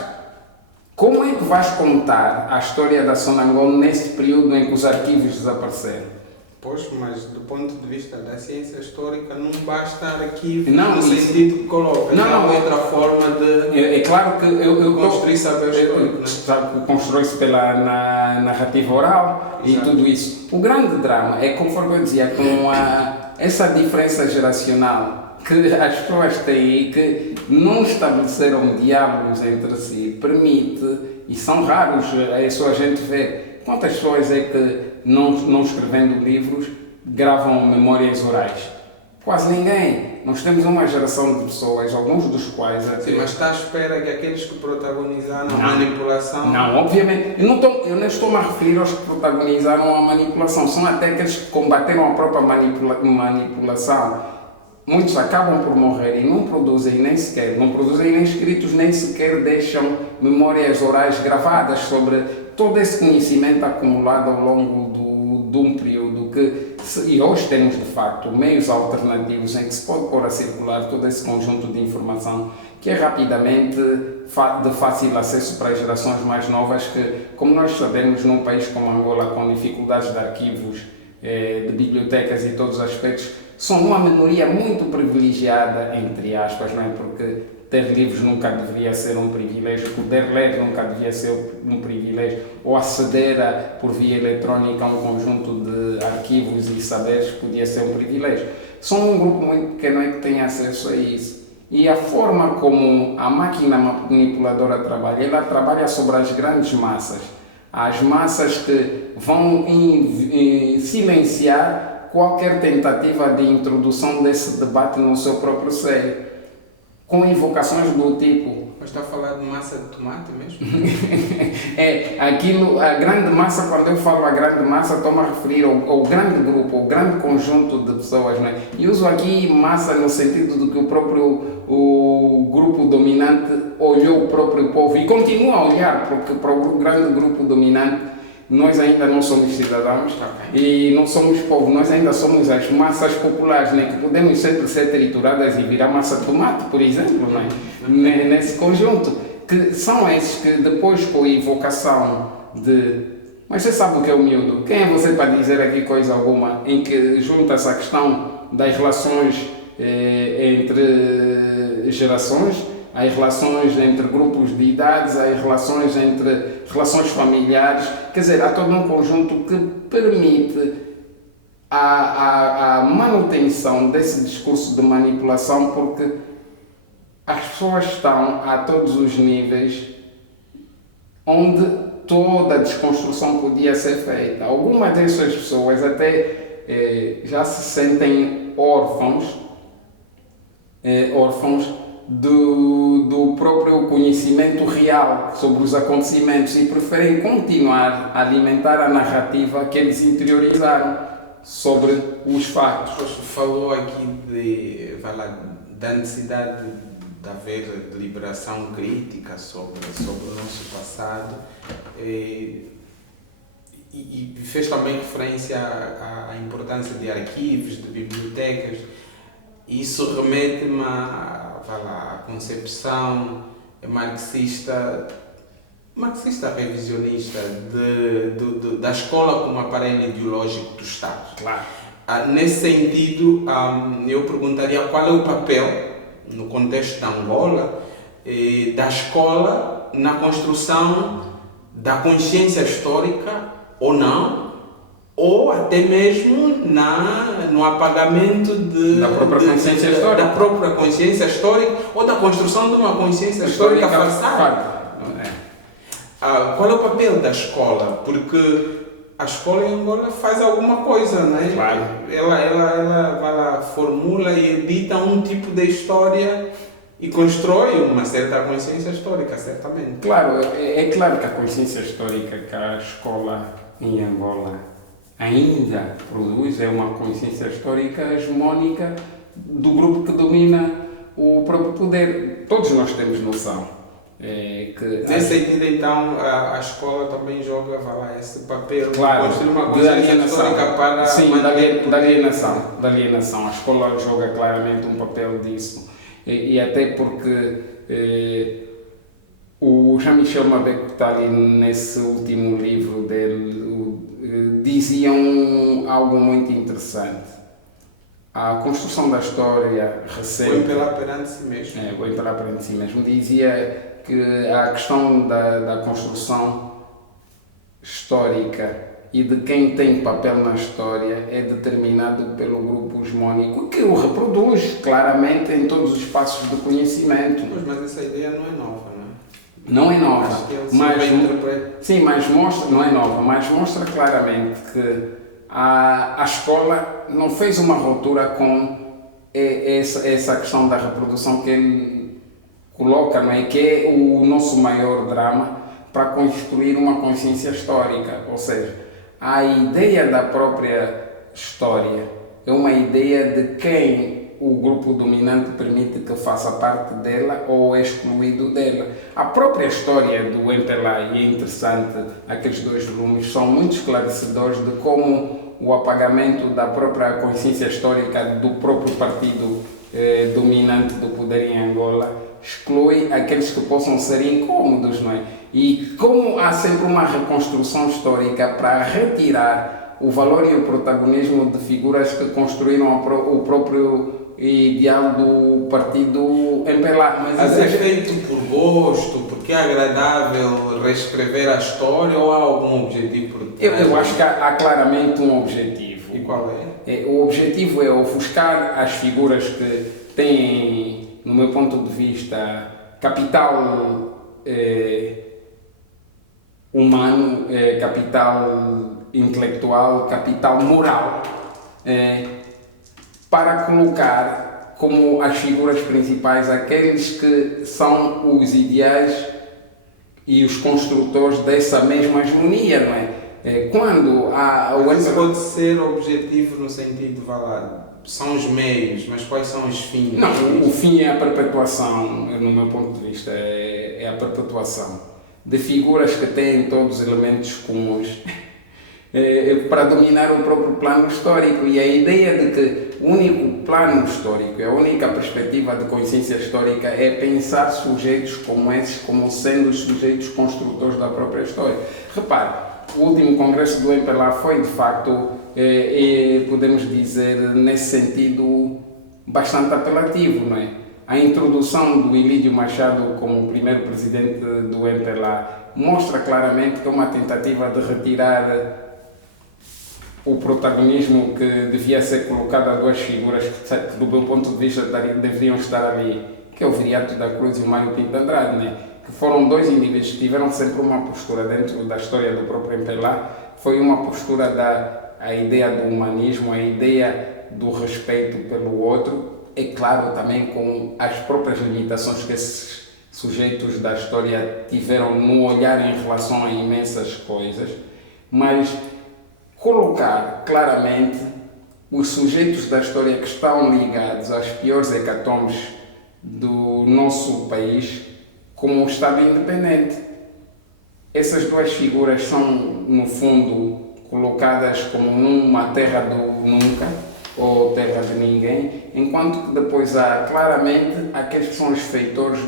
Como é que vais contar a história da Sonangol nesse período em que os arquivos desapareceram? Pois, mas do ponto de vista da ciência histórica não basta arquivo no sentido que coloca. Não, outra forma de... É claro que eu construir saber histórico. Constrói-se pela narrativa oral. Exato. E tudo isso. O grande drama é, conforme eu dizia, com essa diferença geracional que as pessoas têm e que não estabeleceram diálogos entre si, permite, e são raros, isso a gente vê. Quantas pessoas é que, não escrevendo livros, gravam memórias orais? Quase ninguém. Nós temos uma geração de pessoas, alguns dos quais... Sim, mas está à espera que aqueles que protagonizaram a manipulação... Não, obviamente. Eu não estou-me a referir aos que protagonizaram a manipulação. São até aqueles que combateram a própria manipulação. Muitos acabam por morrer e não produzem nem escritos, nem sequer deixam memórias orais gravadas sobre todo esse conhecimento acumulado ao longo de um período e hoje temos de facto meios alternativos em que se pode pôr a circular todo esse conjunto de informação que é rapidamente de fácil acesso para as gerações mais novas que, como nós sabemos, num país como Angola com dificuldades de arquivos, de bibliotecas e todos os aspectos, são uma minoria muito privilegiada, entre aspas, não é? Porque ter livros nunca deveria ser um privilégio, poder ler nunca devia ser um privilégio, ou aceder por via eletrónica a um conjunto de arquivos e saberes podia ser um privilégio. São um grupo muito pequeno que tem acesso a isso. E a forma como a máquina manipuladora trabalha, ela trabalha sobre as grandes massas. As massas que vão silenciar qualquer tentativa de introdução desse debate no seu próprio seio, com invocações do tipo... Mas está a falar de massa de tomate mesmo? A grande massa, quando eu falo a grande massa, estou-me a referir ao grande grupo, ao grande conjunto de pessoas, não é? E uso aqui massa no sentido de que o grupo dominante olhou o próprio povo e continua a olhar, porque para o grande grupo dominante nós ainda não somos cidadãos e não somos povo, nós ainda somos as massas populares, né, que podemos sempre ser trituradas e virar massa de tomate, por exemplo, né, nesse conjunto, que são esses que depois com a invocação de... Mas você sabe o que é o miúdo? Quem é você para dizer aqui coisa alguma em que junta-se a questão das relações entre gerações, há relações entre grupos de idades, há relações entre relações familiares, quer dizer, há todo um conjunto que permite a manutenção desse discurso de manipulação, porque as pessoas estão a todos os níveis onde toda a desconstrução podia ser feita. Algumas dessas pessoas até já se sentem órfãos do próprio conhecimento real sobre os acontecimentos e preferem continuar a alimentar a narrativa que eles interiorizaram sobre os fatos. Falou aqui da necessidade de haver deliberação crítica sobre o nosso passado e fez também referência à importância de arquivos, de bibliotecas. Isso remete-me à concepção marxista revisionista da escola como aparelho ideológico do Estado. Claro. Nesse sentido, eu perguntaria qual é o papel, no contexto da Angola, da escola na construção da consciência histórica ou não, ou até mesmo no apagamento da própria consciência histórica. Da própria consciência histórica ou da construção de uma consciência histórica falsada. Qual é o papel da escola? Porque a escola em Angola faz alguma coisa, não é? Claro. Ela formula e edita um tipo de história e constrói uma certa consciência histórica, certamente. Claro, é claro que a consciência histórica que a escola em Angola ainda produz é uma consciência histórica hegemónica do grupo que domina o próprio poder. Todos nós temos noção. Nesse sentido, então, a escola também joga esse papel, claro, de construir uma consciência histórica para... Sim, da alienação. A escola joga claramente um papel disso. E até porque o Jean-Michel Mabekotali, nesse último livro dele, dizia algo muito interessante. A construção da história recente... O imperar perante si mesmo. O imperar perante si mesmo. Dizia que a questão da construção histórica e de quem tem papel na história é determinado pelo grupo hegemónico, que o reproduz claramente em todos os espaços de conhecimento. Mas essa ideia não é nova, não é? Não é nova, mas mostra, não é nova, mas mostra claramente que a escola não fez uma ruptura com essa questão da reprodução que ele coloca, não é? Que é o nosso maior drama para construir uma consciência histórica, ou seja, a ideia da própria história é uma ideia de quem o grupo dominante permite que faça parte dela ou é excluído dela. A própria história do MPLA, e é interessante, aqueles 2 volumes são muito esclarecedores de como o apagamento da própria consciência histórica do próprio partido dominante do poder em Angola exclui aqueles que possam ser incômodos, não é? E como há sempre uma reconstrução histórica para retirar o valor e o protagonismo de figuras que construíram o próprio ideal do partido MPLA. Mas isso é feito por gosto, porque é agradável reescrever a história ou há algum objetivo por trás? Eu acho que há claramente um objetivo. E qual é? O objetivo é ofuscar as figuras que têm, no meu ponto de vista, capital humano, capital intelectual, capital moral, para colocar como as figuras principais aqueles que são os ideais e os construtores dessa mesma hegemonia, não é? Quando isso pode ser objetivo no sentido, são os meios, mas quais são os fins? Não, o fim é a perpetuação, no meu ponto de vista, é a perpetuação de figuras que têm todos os elementos comuns para dominar o próprio plano histórico. E a ideia de que o único plano histórico, a única perspectiva de consciência histórica é pensar sujeitos como esses como sendo os sujeitos construtores da própria história. Repare, o último congresso do MPLA foi de facto, podemos dizer, nesse sentido, bastante apelativo, não é? A introdução do Ilídio Machado como primeiro presidente do MPLA mostra claramente que é uma tentativa de retirar o protagonismo que devia ser colocado a duas figuras que, do meu ponto de vista, deveriam estar ali, que é o Viriato da Cruz e o Mário Pinto de Andrade, né? Que foram dois indivíduos que tiveram sempre uma postura dentro da história do próprio MPLA, foi uma postura da ideia do humanismo, a ideia do respeito pelo outro, é claro também com as próprias limitações que esses sujeitos da história tiveram no olhar em relação a imensas coisas, mas colocar claramente os sujeitos da história que estão ligados às piores hecatombes do nosso país como um Estado independente. Essas duas figuras são, no fundo, colocadas como numa terra do nunca ou terra de ninguém, enquanto que depois há claramente aqueles que são os feitores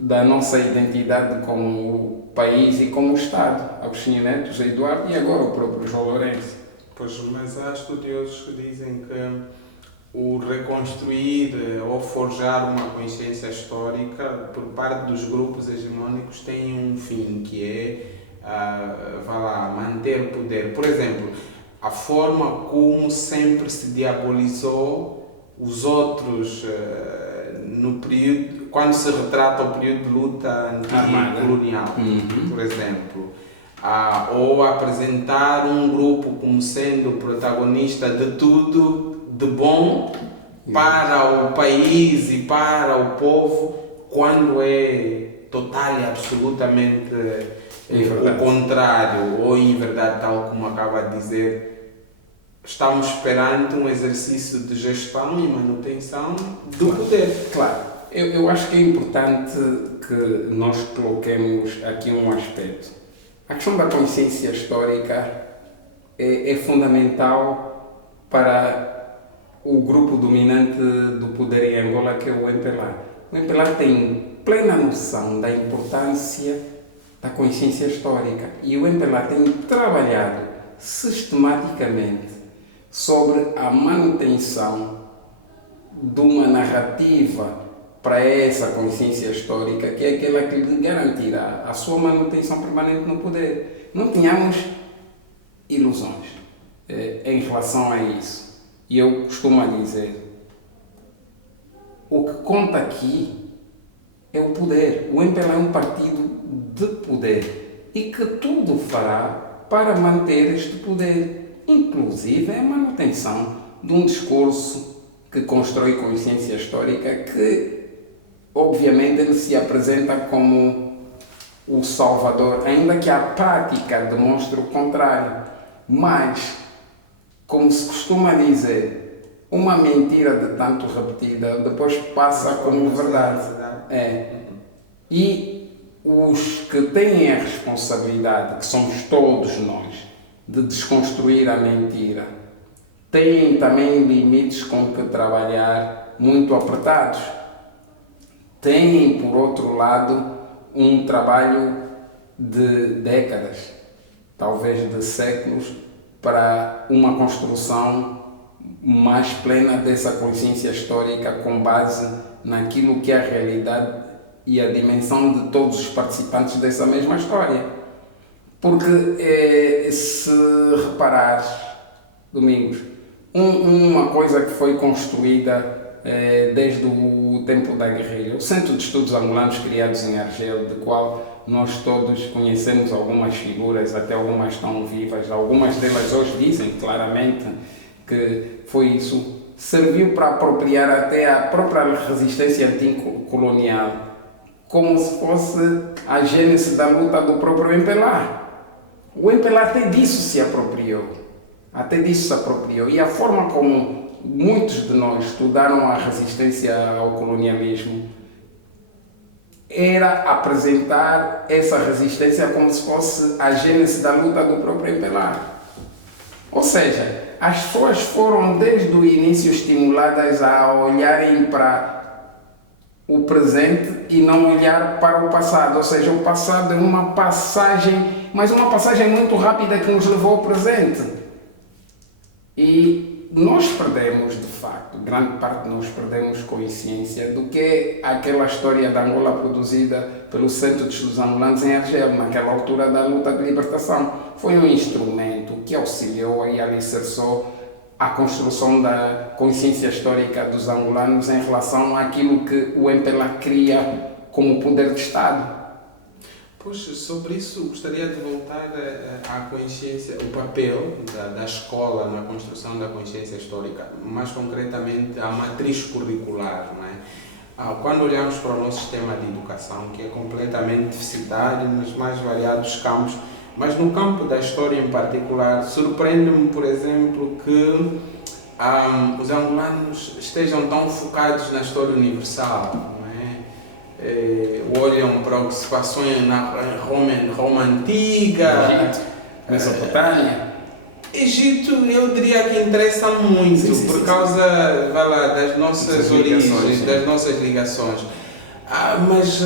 da nossa identidade como país e como Estado, Agostinho Neto, José Eduardo e agora o próprio João Lourenço. Pois, mas há estudiosos que dizem que o reconstruir ou forjar uma consciência histórica por parte dos grupos hegemônicos tem um fim, que é manter o poder. Por exemplo, a forma como sempre se diabolizou os outros no período, quando se retrata o período de luta anticolonial, por exemplo, ou apresentar um grupo como sendo protagonista de tudo de bom para o país e para o povo, quando é total e absolutamente o contrário, ou em verdade, tal como acaba de dizer, estamos perante um exercício de gestão e manutenção do poder. Claro, eu acho que é importante que nós coloquemos aqui um aspecto. A questão da consciência histórica é fundamental para o grupo dominante do poder em Angola, que é o MPLA. O MPLA tem plena noção da importância da consciência histórica e o MPLA tem trabalhado sistematicamente sobre a manutenção de uma narrativa para essa consciência histórica, que é aquela que lhe garantirá a sua manutenção permanente no poder. Não tenhamos ilusões em relação a isso. E eu costumo dizer, o que conta aqui é o poder. O MPLA é um partido de poder e que tudo fará para manter este poder, inclusive a manutenção de um discurso que constrói consciência histórica, que obviamente ele se apresenta como o salvador, ainda que a prática demonstre o contrário. Mas, como se costuma dizer, uma mentira de tanto repetida depois passa como verdade. E os que têm a responsabilidade, que somos todos nós, de desconstruir a mentira, têm também limites com que trabalhar muito apertados. Têm, por outro lado, um trabalho de décadas, talvez de séculos, para uma construção mais plena dessa consciência histórica com base naquilo que é a realidade e a dimensão de todos os participantes dessa mesma história. Porque, se reparares, Domingos, uma coisa que foi construída desde o tempo da guerrilha, o Centro de Estudos Angolanos criados em Argel, de qual nós todos conhecemos algumas figuras, até algumas estão vivas, algumas delas hoje dizem claramente que foi isso, serviu para apropriar até a própria resistência anticolonial, como se fosse a gênese da luta do próprio MPLA. O MPLA até disso se apropriou, e a forma como muitos de nós estudaram a resistência ao colonialismo era apresentar essa resistência como se fosse a gênese da luta do próprio MPLA. Ou seja, as pessoas foram desde o início estimuladas a olharem para o presente e não olhar para o passado. Ou seja, o passado é uma passagem, mas uma passagem muito rápida que nos levou ao presente. E nós perdemos, de facto, grande parte de nós perdemos consciência do que é aquela história da Angola produzida pelo Centro de Estudos Angolanos em Argel, naquela altura da luta de libertação. Foi um instrumento que auxiliou e alicerçou a construção da consciência histórica dos angolanos em relação àquilo que o MPLA cria como poder de Estado. Pois, sobre isso gostaria de voltar à consciência, o papel da escola na construção da consciência histórica, mais concretamente a matriz curricular, não é? Quando olhamos para o nosso sistema de educação, que é completamente deficitário nos mais variados campos, mas no campo da história em particular, surpreende-me, por exemplo, que os angolanos estejam tão focados na história universal, não é? Olham para ocupações na Roma Antiga, Egito, Mesopotâmia. Egito, eu diria que interessa muito por causa das nossas origens, das nossas ligações. Mas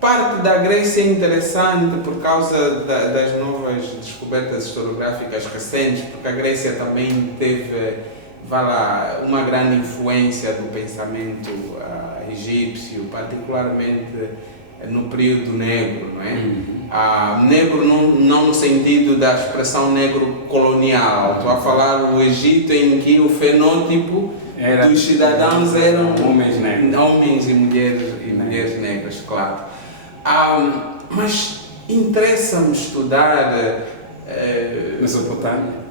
parte da Grécia é interessante por causa das novas descobertas historiográficas recentes, porque a Grécia também teve uma grande influência do pensamento egípcio, particularmente no período negro, não é? Negro não no sentido da expressão negro colonial, estou a falar o Egito em que o fenótipo dos cidadãos eram homens e mulheres negras, claro. Mas interessa-me estudar Mesopotâmia.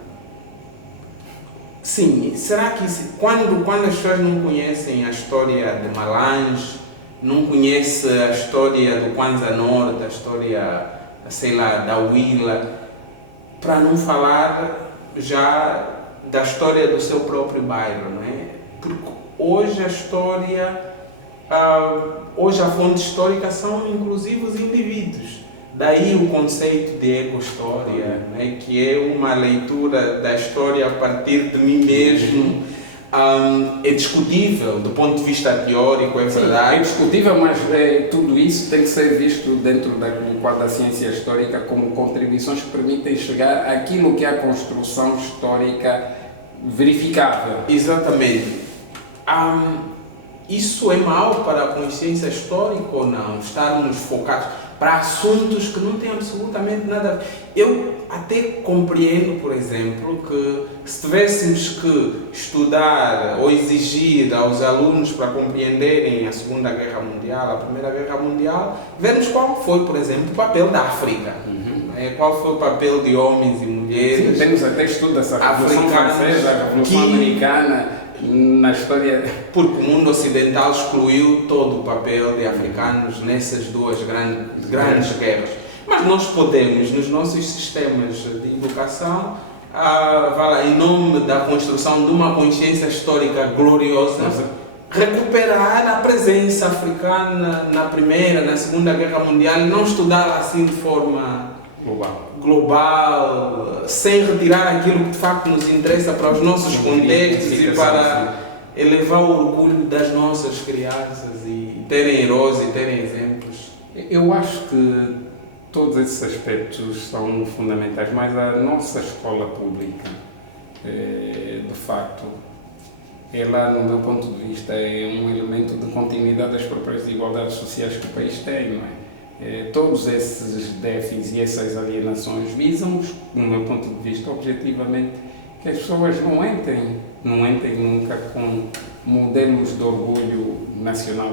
Sim, será que quando as pessoas não conhecem a história de Malange, não conhecem a história do Kwanza Norte, a história, sei lá, da Huila, para não falar já da história do seu próprio bairro, não é? Porque hoje a história, hoje a fonte histórica são inclusive os indivíduos. Daí o conceito de eco-história, né, que é uma leitura da história a partir de mim mesmo. É discutível do ponto de vista teórico, é verdade. É discutível, mas tudo isso tem que ser visto dentro do quadro da ciência histórica como contribuições que permitem chegar àquilo que é a construção histórica verificável. Exatamente. Isso é mau para a consciência histórica ou não? Estarmos focados para assuntos que não têm absolutamente nada a ver. Eu até compreendo, por exemplo, que se tivéssemos que estudar ou exigir aos alunos para compreenderem a Segunda Guerra Mundial, a Primeira Guerra Mundial, vermos qual foi, por exemplo, o papel da África. Qual foi o papel de homens e mulheres. Sim, temos até estudo dessa Revolução Francesa, a Revolução Americana, na história. Porque o mundo ocidental excluiu todo o papel de africanos nessas duas grandes guerras. Mas nós podemos, nos nossos sistemas de educação, em nome da construção de uma consciência histórica gloriosa, recuperar a presença africana na Primeira, na Segunda Guerra Mundial e não estudá-la assim de forma global, sem retirar aquilo que de facto nos interessa para os nossos contextos e para elevar o orgulho das nossas crianças e terem heróis e terem exemplos. Eu acho que todos esses aspectos são fundamentais, mas a nossa escola pública, de facto, ela, no meu ponto de vista, é um elemento de continuidade das próprias desigualdades sociais que o país tem, não é? Todos esses déficits e essas alienações visam, no meu ponto de vista, objetivamente, que as pessoas não entrem nunca com modelos de orgulho nacional.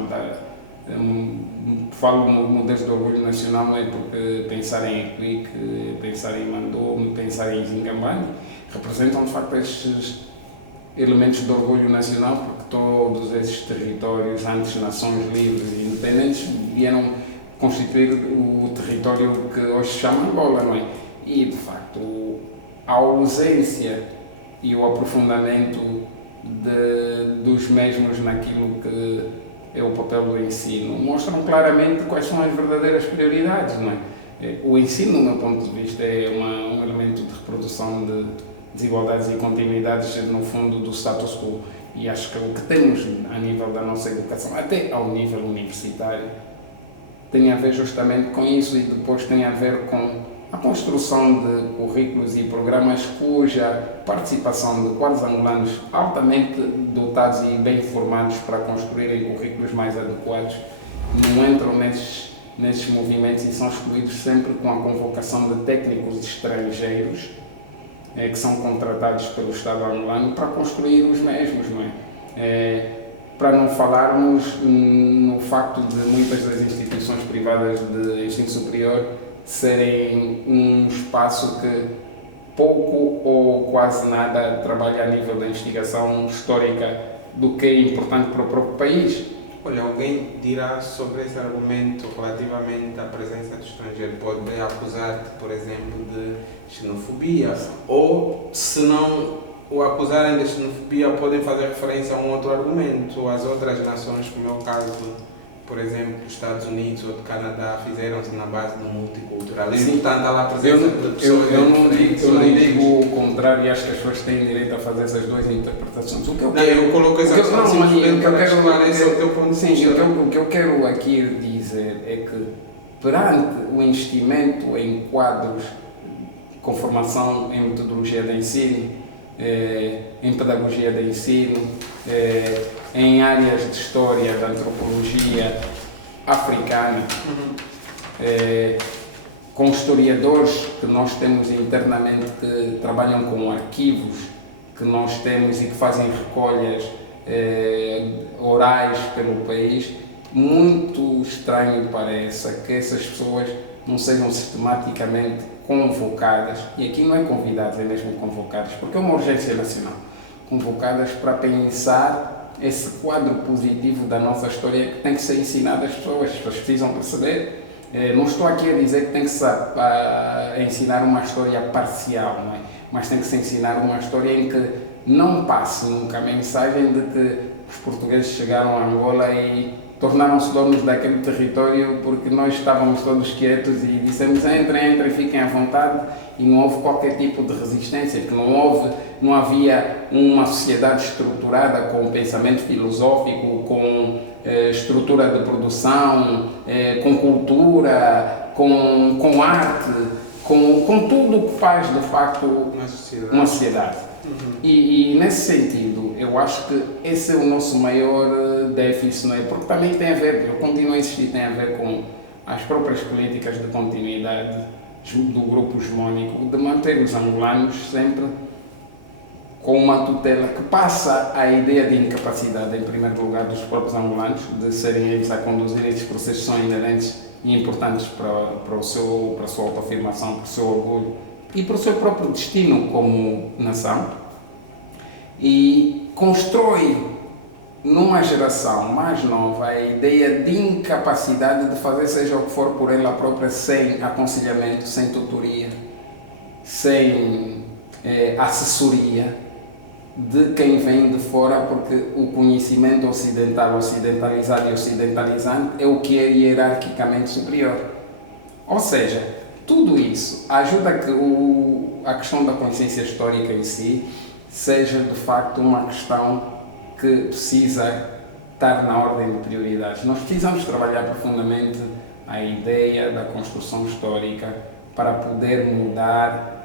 Falo modelos de orgulho nacional não é porque pensar em Equique, pensar em Mandome, pensar em Zingambane, representam de facto estes elementos de orgulho nacional, porque todos esses territórios, antes nações livres e independentes, vieram constituir o território que hoje se chama Angola, não é? E, de facto, a ausência e o aprofundamento dos mesmos naquilo que é o papel do ensino mostram claramente quais são as verdadeiras prioridades, não é? O ensino, do meu ponto de vista, é um elemento de reprodução de desigualdades e continuidades, no fundo, do status quo. E acho que o que temos a nível da nossa educação, até ao nível universitário, tem a ver justamente com isso e depois tem a ver com a construção de currículos e programas cuja participação de quadros angolanos altamente dotados e bem formados para construírem currículos mais adequados não entram nesses movimentos e são excluídos sempre com a convocação de técnicos estrangeiros que são contratados pelo Estado angolano para construir os mesmos, não é? Para não falarmos no facto de muitas das instituições privadas de ensino superior serem um espaço que pouco ou quase nada trabalha a nível da investigação histórica do que é importante para o próprio país. Olha, alguém dirá sobre esse argumento relativamente à presença do estrangeiro, pode acusar-te, por exemplo, de xenofobia, ou se não o acusarem de xenofobia podem fazer referência a um outro argumento, as outras nações, como é o caso, por exemplo, dos Estados Unidos ou do Canadá, fizeram-se na base do multiculturalismo. Portanto, há lá a presença de pessoas eu não digo o contrário e acho que as pessoas têm direito a fazer essas duas interpretações. Eu coloco essa questão para esclarecer o teu ponto de vista. O que eu quero aqui dizer é que, perante o investimento em quadros com formação em metodologia de ensino, em pedagogia de ensino, em áreas de história, de antropologia africana, com historiadores que nós temos internamente que trabalham com arquivos que nós temos e que fazem recolhas orais pelo país, muito estranho parece que essas pessoas não sejam sistematicamente convocadas, e aqui não é convidadas, é mesmo convocadas, porque é uma urgência nacional, convocadas para pensar esse quadro positivo da nossa história que tem que ser ensinado às pessoas precisam perceber. Não estou aqui a dizer que tem que se ensinar uma história parcial, não é? Mas tem que se ensinar uma história em que não passe nunca a mensagem de que os portugueses chegaram a Angola e tornaram-se donos daquele território porque nós estávamos todos quietos e dissemos entrem, fiquem à vontade, e não houve qualquer tipo de resistência, que não havia uma sociedade estruturada com pensamento filosófico, com estrutura de produção, com cultura, com arte, com tudo o que faz de facto uma sociedade. E nesse sentido, eu acho que esse é o nosso maior déficit, não é? Porque também tem a ver, eu continuo a insistir, tem a ver com as próprias políticas de continuidade do grupo hegemónico, de manter os angolanos sempre com uma tutela que passa a ideia de incapacidade, em primeiro lugar, dos próprios angolanos, de serem eles a conduzir esses processos, são inerentes e importantes para a sua autoafirmação, para o seu orgulho e para o seu próprio destino como nação, e constrói numa geração mais nova a ideia de incapacidade de fazer seja o que for por ela própria, sem aconselhamento, sem tutoria, sem assessoria de quem vem de fora, porque o conhecimento ocidental, ocidentalizado e ocidentalizante é o que é hierarquicamente superior. Ou seja, tudo isso ajuda a que a questão da consciência histórica em si seja de facto uma questão que precisa estar na ordem de prioridades. Nós precisamos trabalhar profundamente a ideia da construção histórica para poder mudar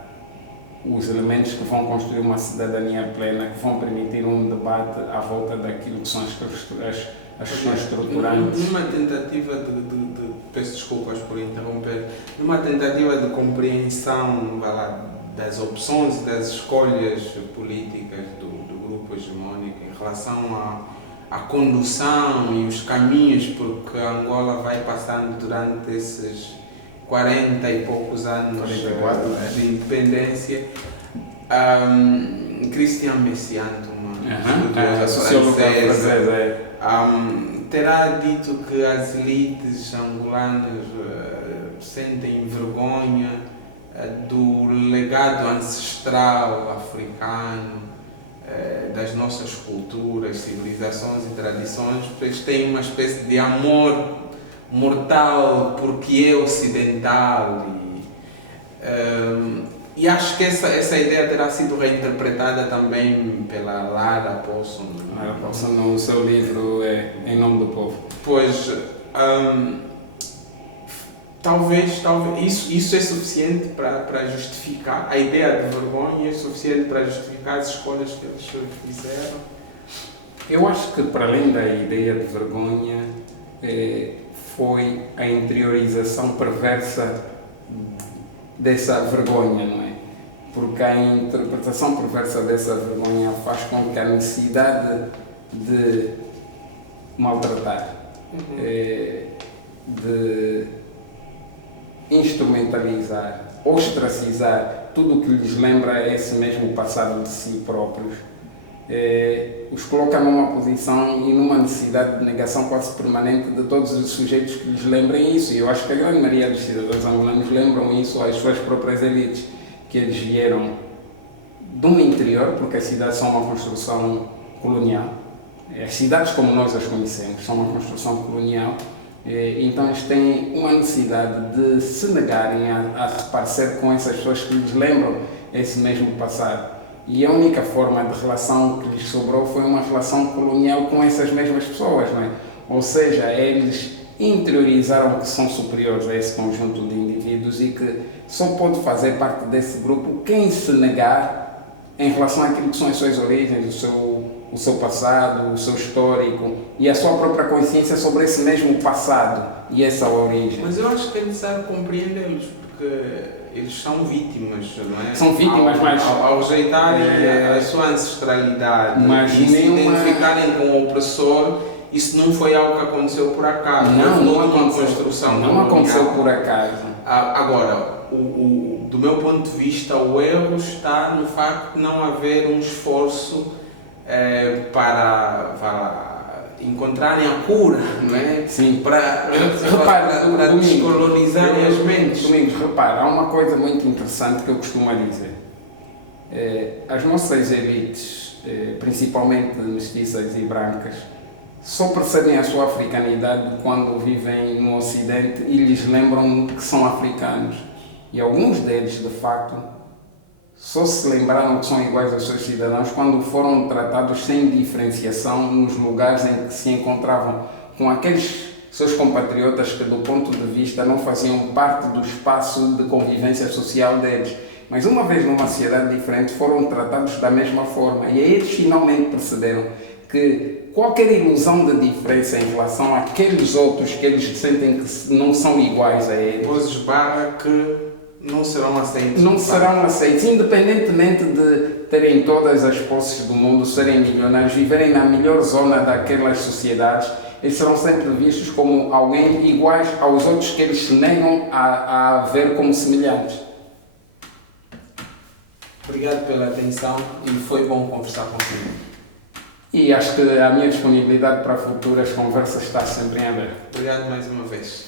os elementos que vão construir uma cidadania plena, que vão permitir um debate à volta daquilo que são as questões estruturantes. Numa tentativa peço desculpas por interromper, numa tentativa de compreensão das opções e das escolhas políticas do grupo hegemónico em relação à condução e os caminhos por que a Angola vai passando durante esses 40 e poucos anos 44, de independência, Christian Messiaen, uma estudiosa francesa, terá dito que as elites angolanas sentem vergonha do legado ancestral africano, das nossas culturas, civilizações e tradições, porque eles têm uma espécie de amor mortal porque é ocidental, e acho que essa ideia terá sido reinterpretada também pela Lara Paulson. Lara Paulson, no seu livro Em Nome do Povo. Pois, talvez isso é suficiente para justificar, a ideia de vergonha é suficiente para justificar as escolhas que eles fizeram. Eu acho que, para além da ideia de vergonha, foi a interiorização perversa dessa vergonha, não é? Porque a interpretação perversa dessa vergonha faz com que a necessidade de maltratar, de instrumentalizar, ostracizar tudo o que lhes lembra esse mesmo passado de si próprios, os coloca numa posição e numa necessidade de negação quase permanente de todos os sujeitos que lhes lembrem isso. E eu acho que a grande maioria dos cidadãos angolanos lembram isso às suas próprias elites, que eles vieram de um interior, porque as cidades são uma construção colonial. As cidades como nós as conhecemos são uma construção colonial, então eles têm uma necessidade de se negarem a se parecer com essas pessoas que lhes lembram esse mesmo passado. E a única forma de relação que lhes sobrou foi uma relação colonial com essas mesmas pessoas, não é? Ou seja, eles interiorizaram que são superiores a esse conjunto de indivíduos e que só pode fazer parte desse grupo quem se negar em relação àquilo que são as suas origens, o seu passado, o seu histórico e a sua própria consciência sobre esse mesmo passado e essa origem. Mas eu acho que é necessário compreendê-los, porque eles são vítimas, não é? São vítimas, mas ao rejeitarem a sua ancestralidade mas e se identificarem com o opressor, isso não foi algo que aconteceu por acaso. Não aconteceu, construção. Não aconteceu por acaso. Agora, do meu ponto de vista, o erro está no facto de não haver um esforço para encontrarem a cura, não é? Sim. Para Domingos, descolonizarem as mentes. Domingos, repara, há uma coisa muito interessante que eu costumo dizer. As nossas elites, principalmente mestiças e brancas, só percebem a sua africanidade quando vivem no Ocidente e lhes lembram que são africanos. E alguns deles, de facto, só se lembraram que são iguais aos seus cidadãos quando foram tratados sem diferenciação nos lugares em que se encontravam, com aqueles seus compatriotas que, do ponto de vista, não faziam parte do espaço de convivência social deles. Mas, uma vez numa sociedade diferente, foram tratados da mesma forma. E aí eles finalmente perceberam que qualquer ilusão de diferença em relação àqueles outros que eles sentem que não são iguais a eles, pois esbarra que não serão aceitos. Não serão aceitos, independentemente de terem todas as posses do mundo, serem milionários, viverem na melhor zona daquelas sociedades, eles serão sempre vistos como alguém iguais aos outros que eles se negam a ver como semelhantes. Obrigado pela atenção e foi bom conversar contigo. E acho que a minha disponibilidade para futuras conversas está sempre em aberto. Obrigado mais uma vez.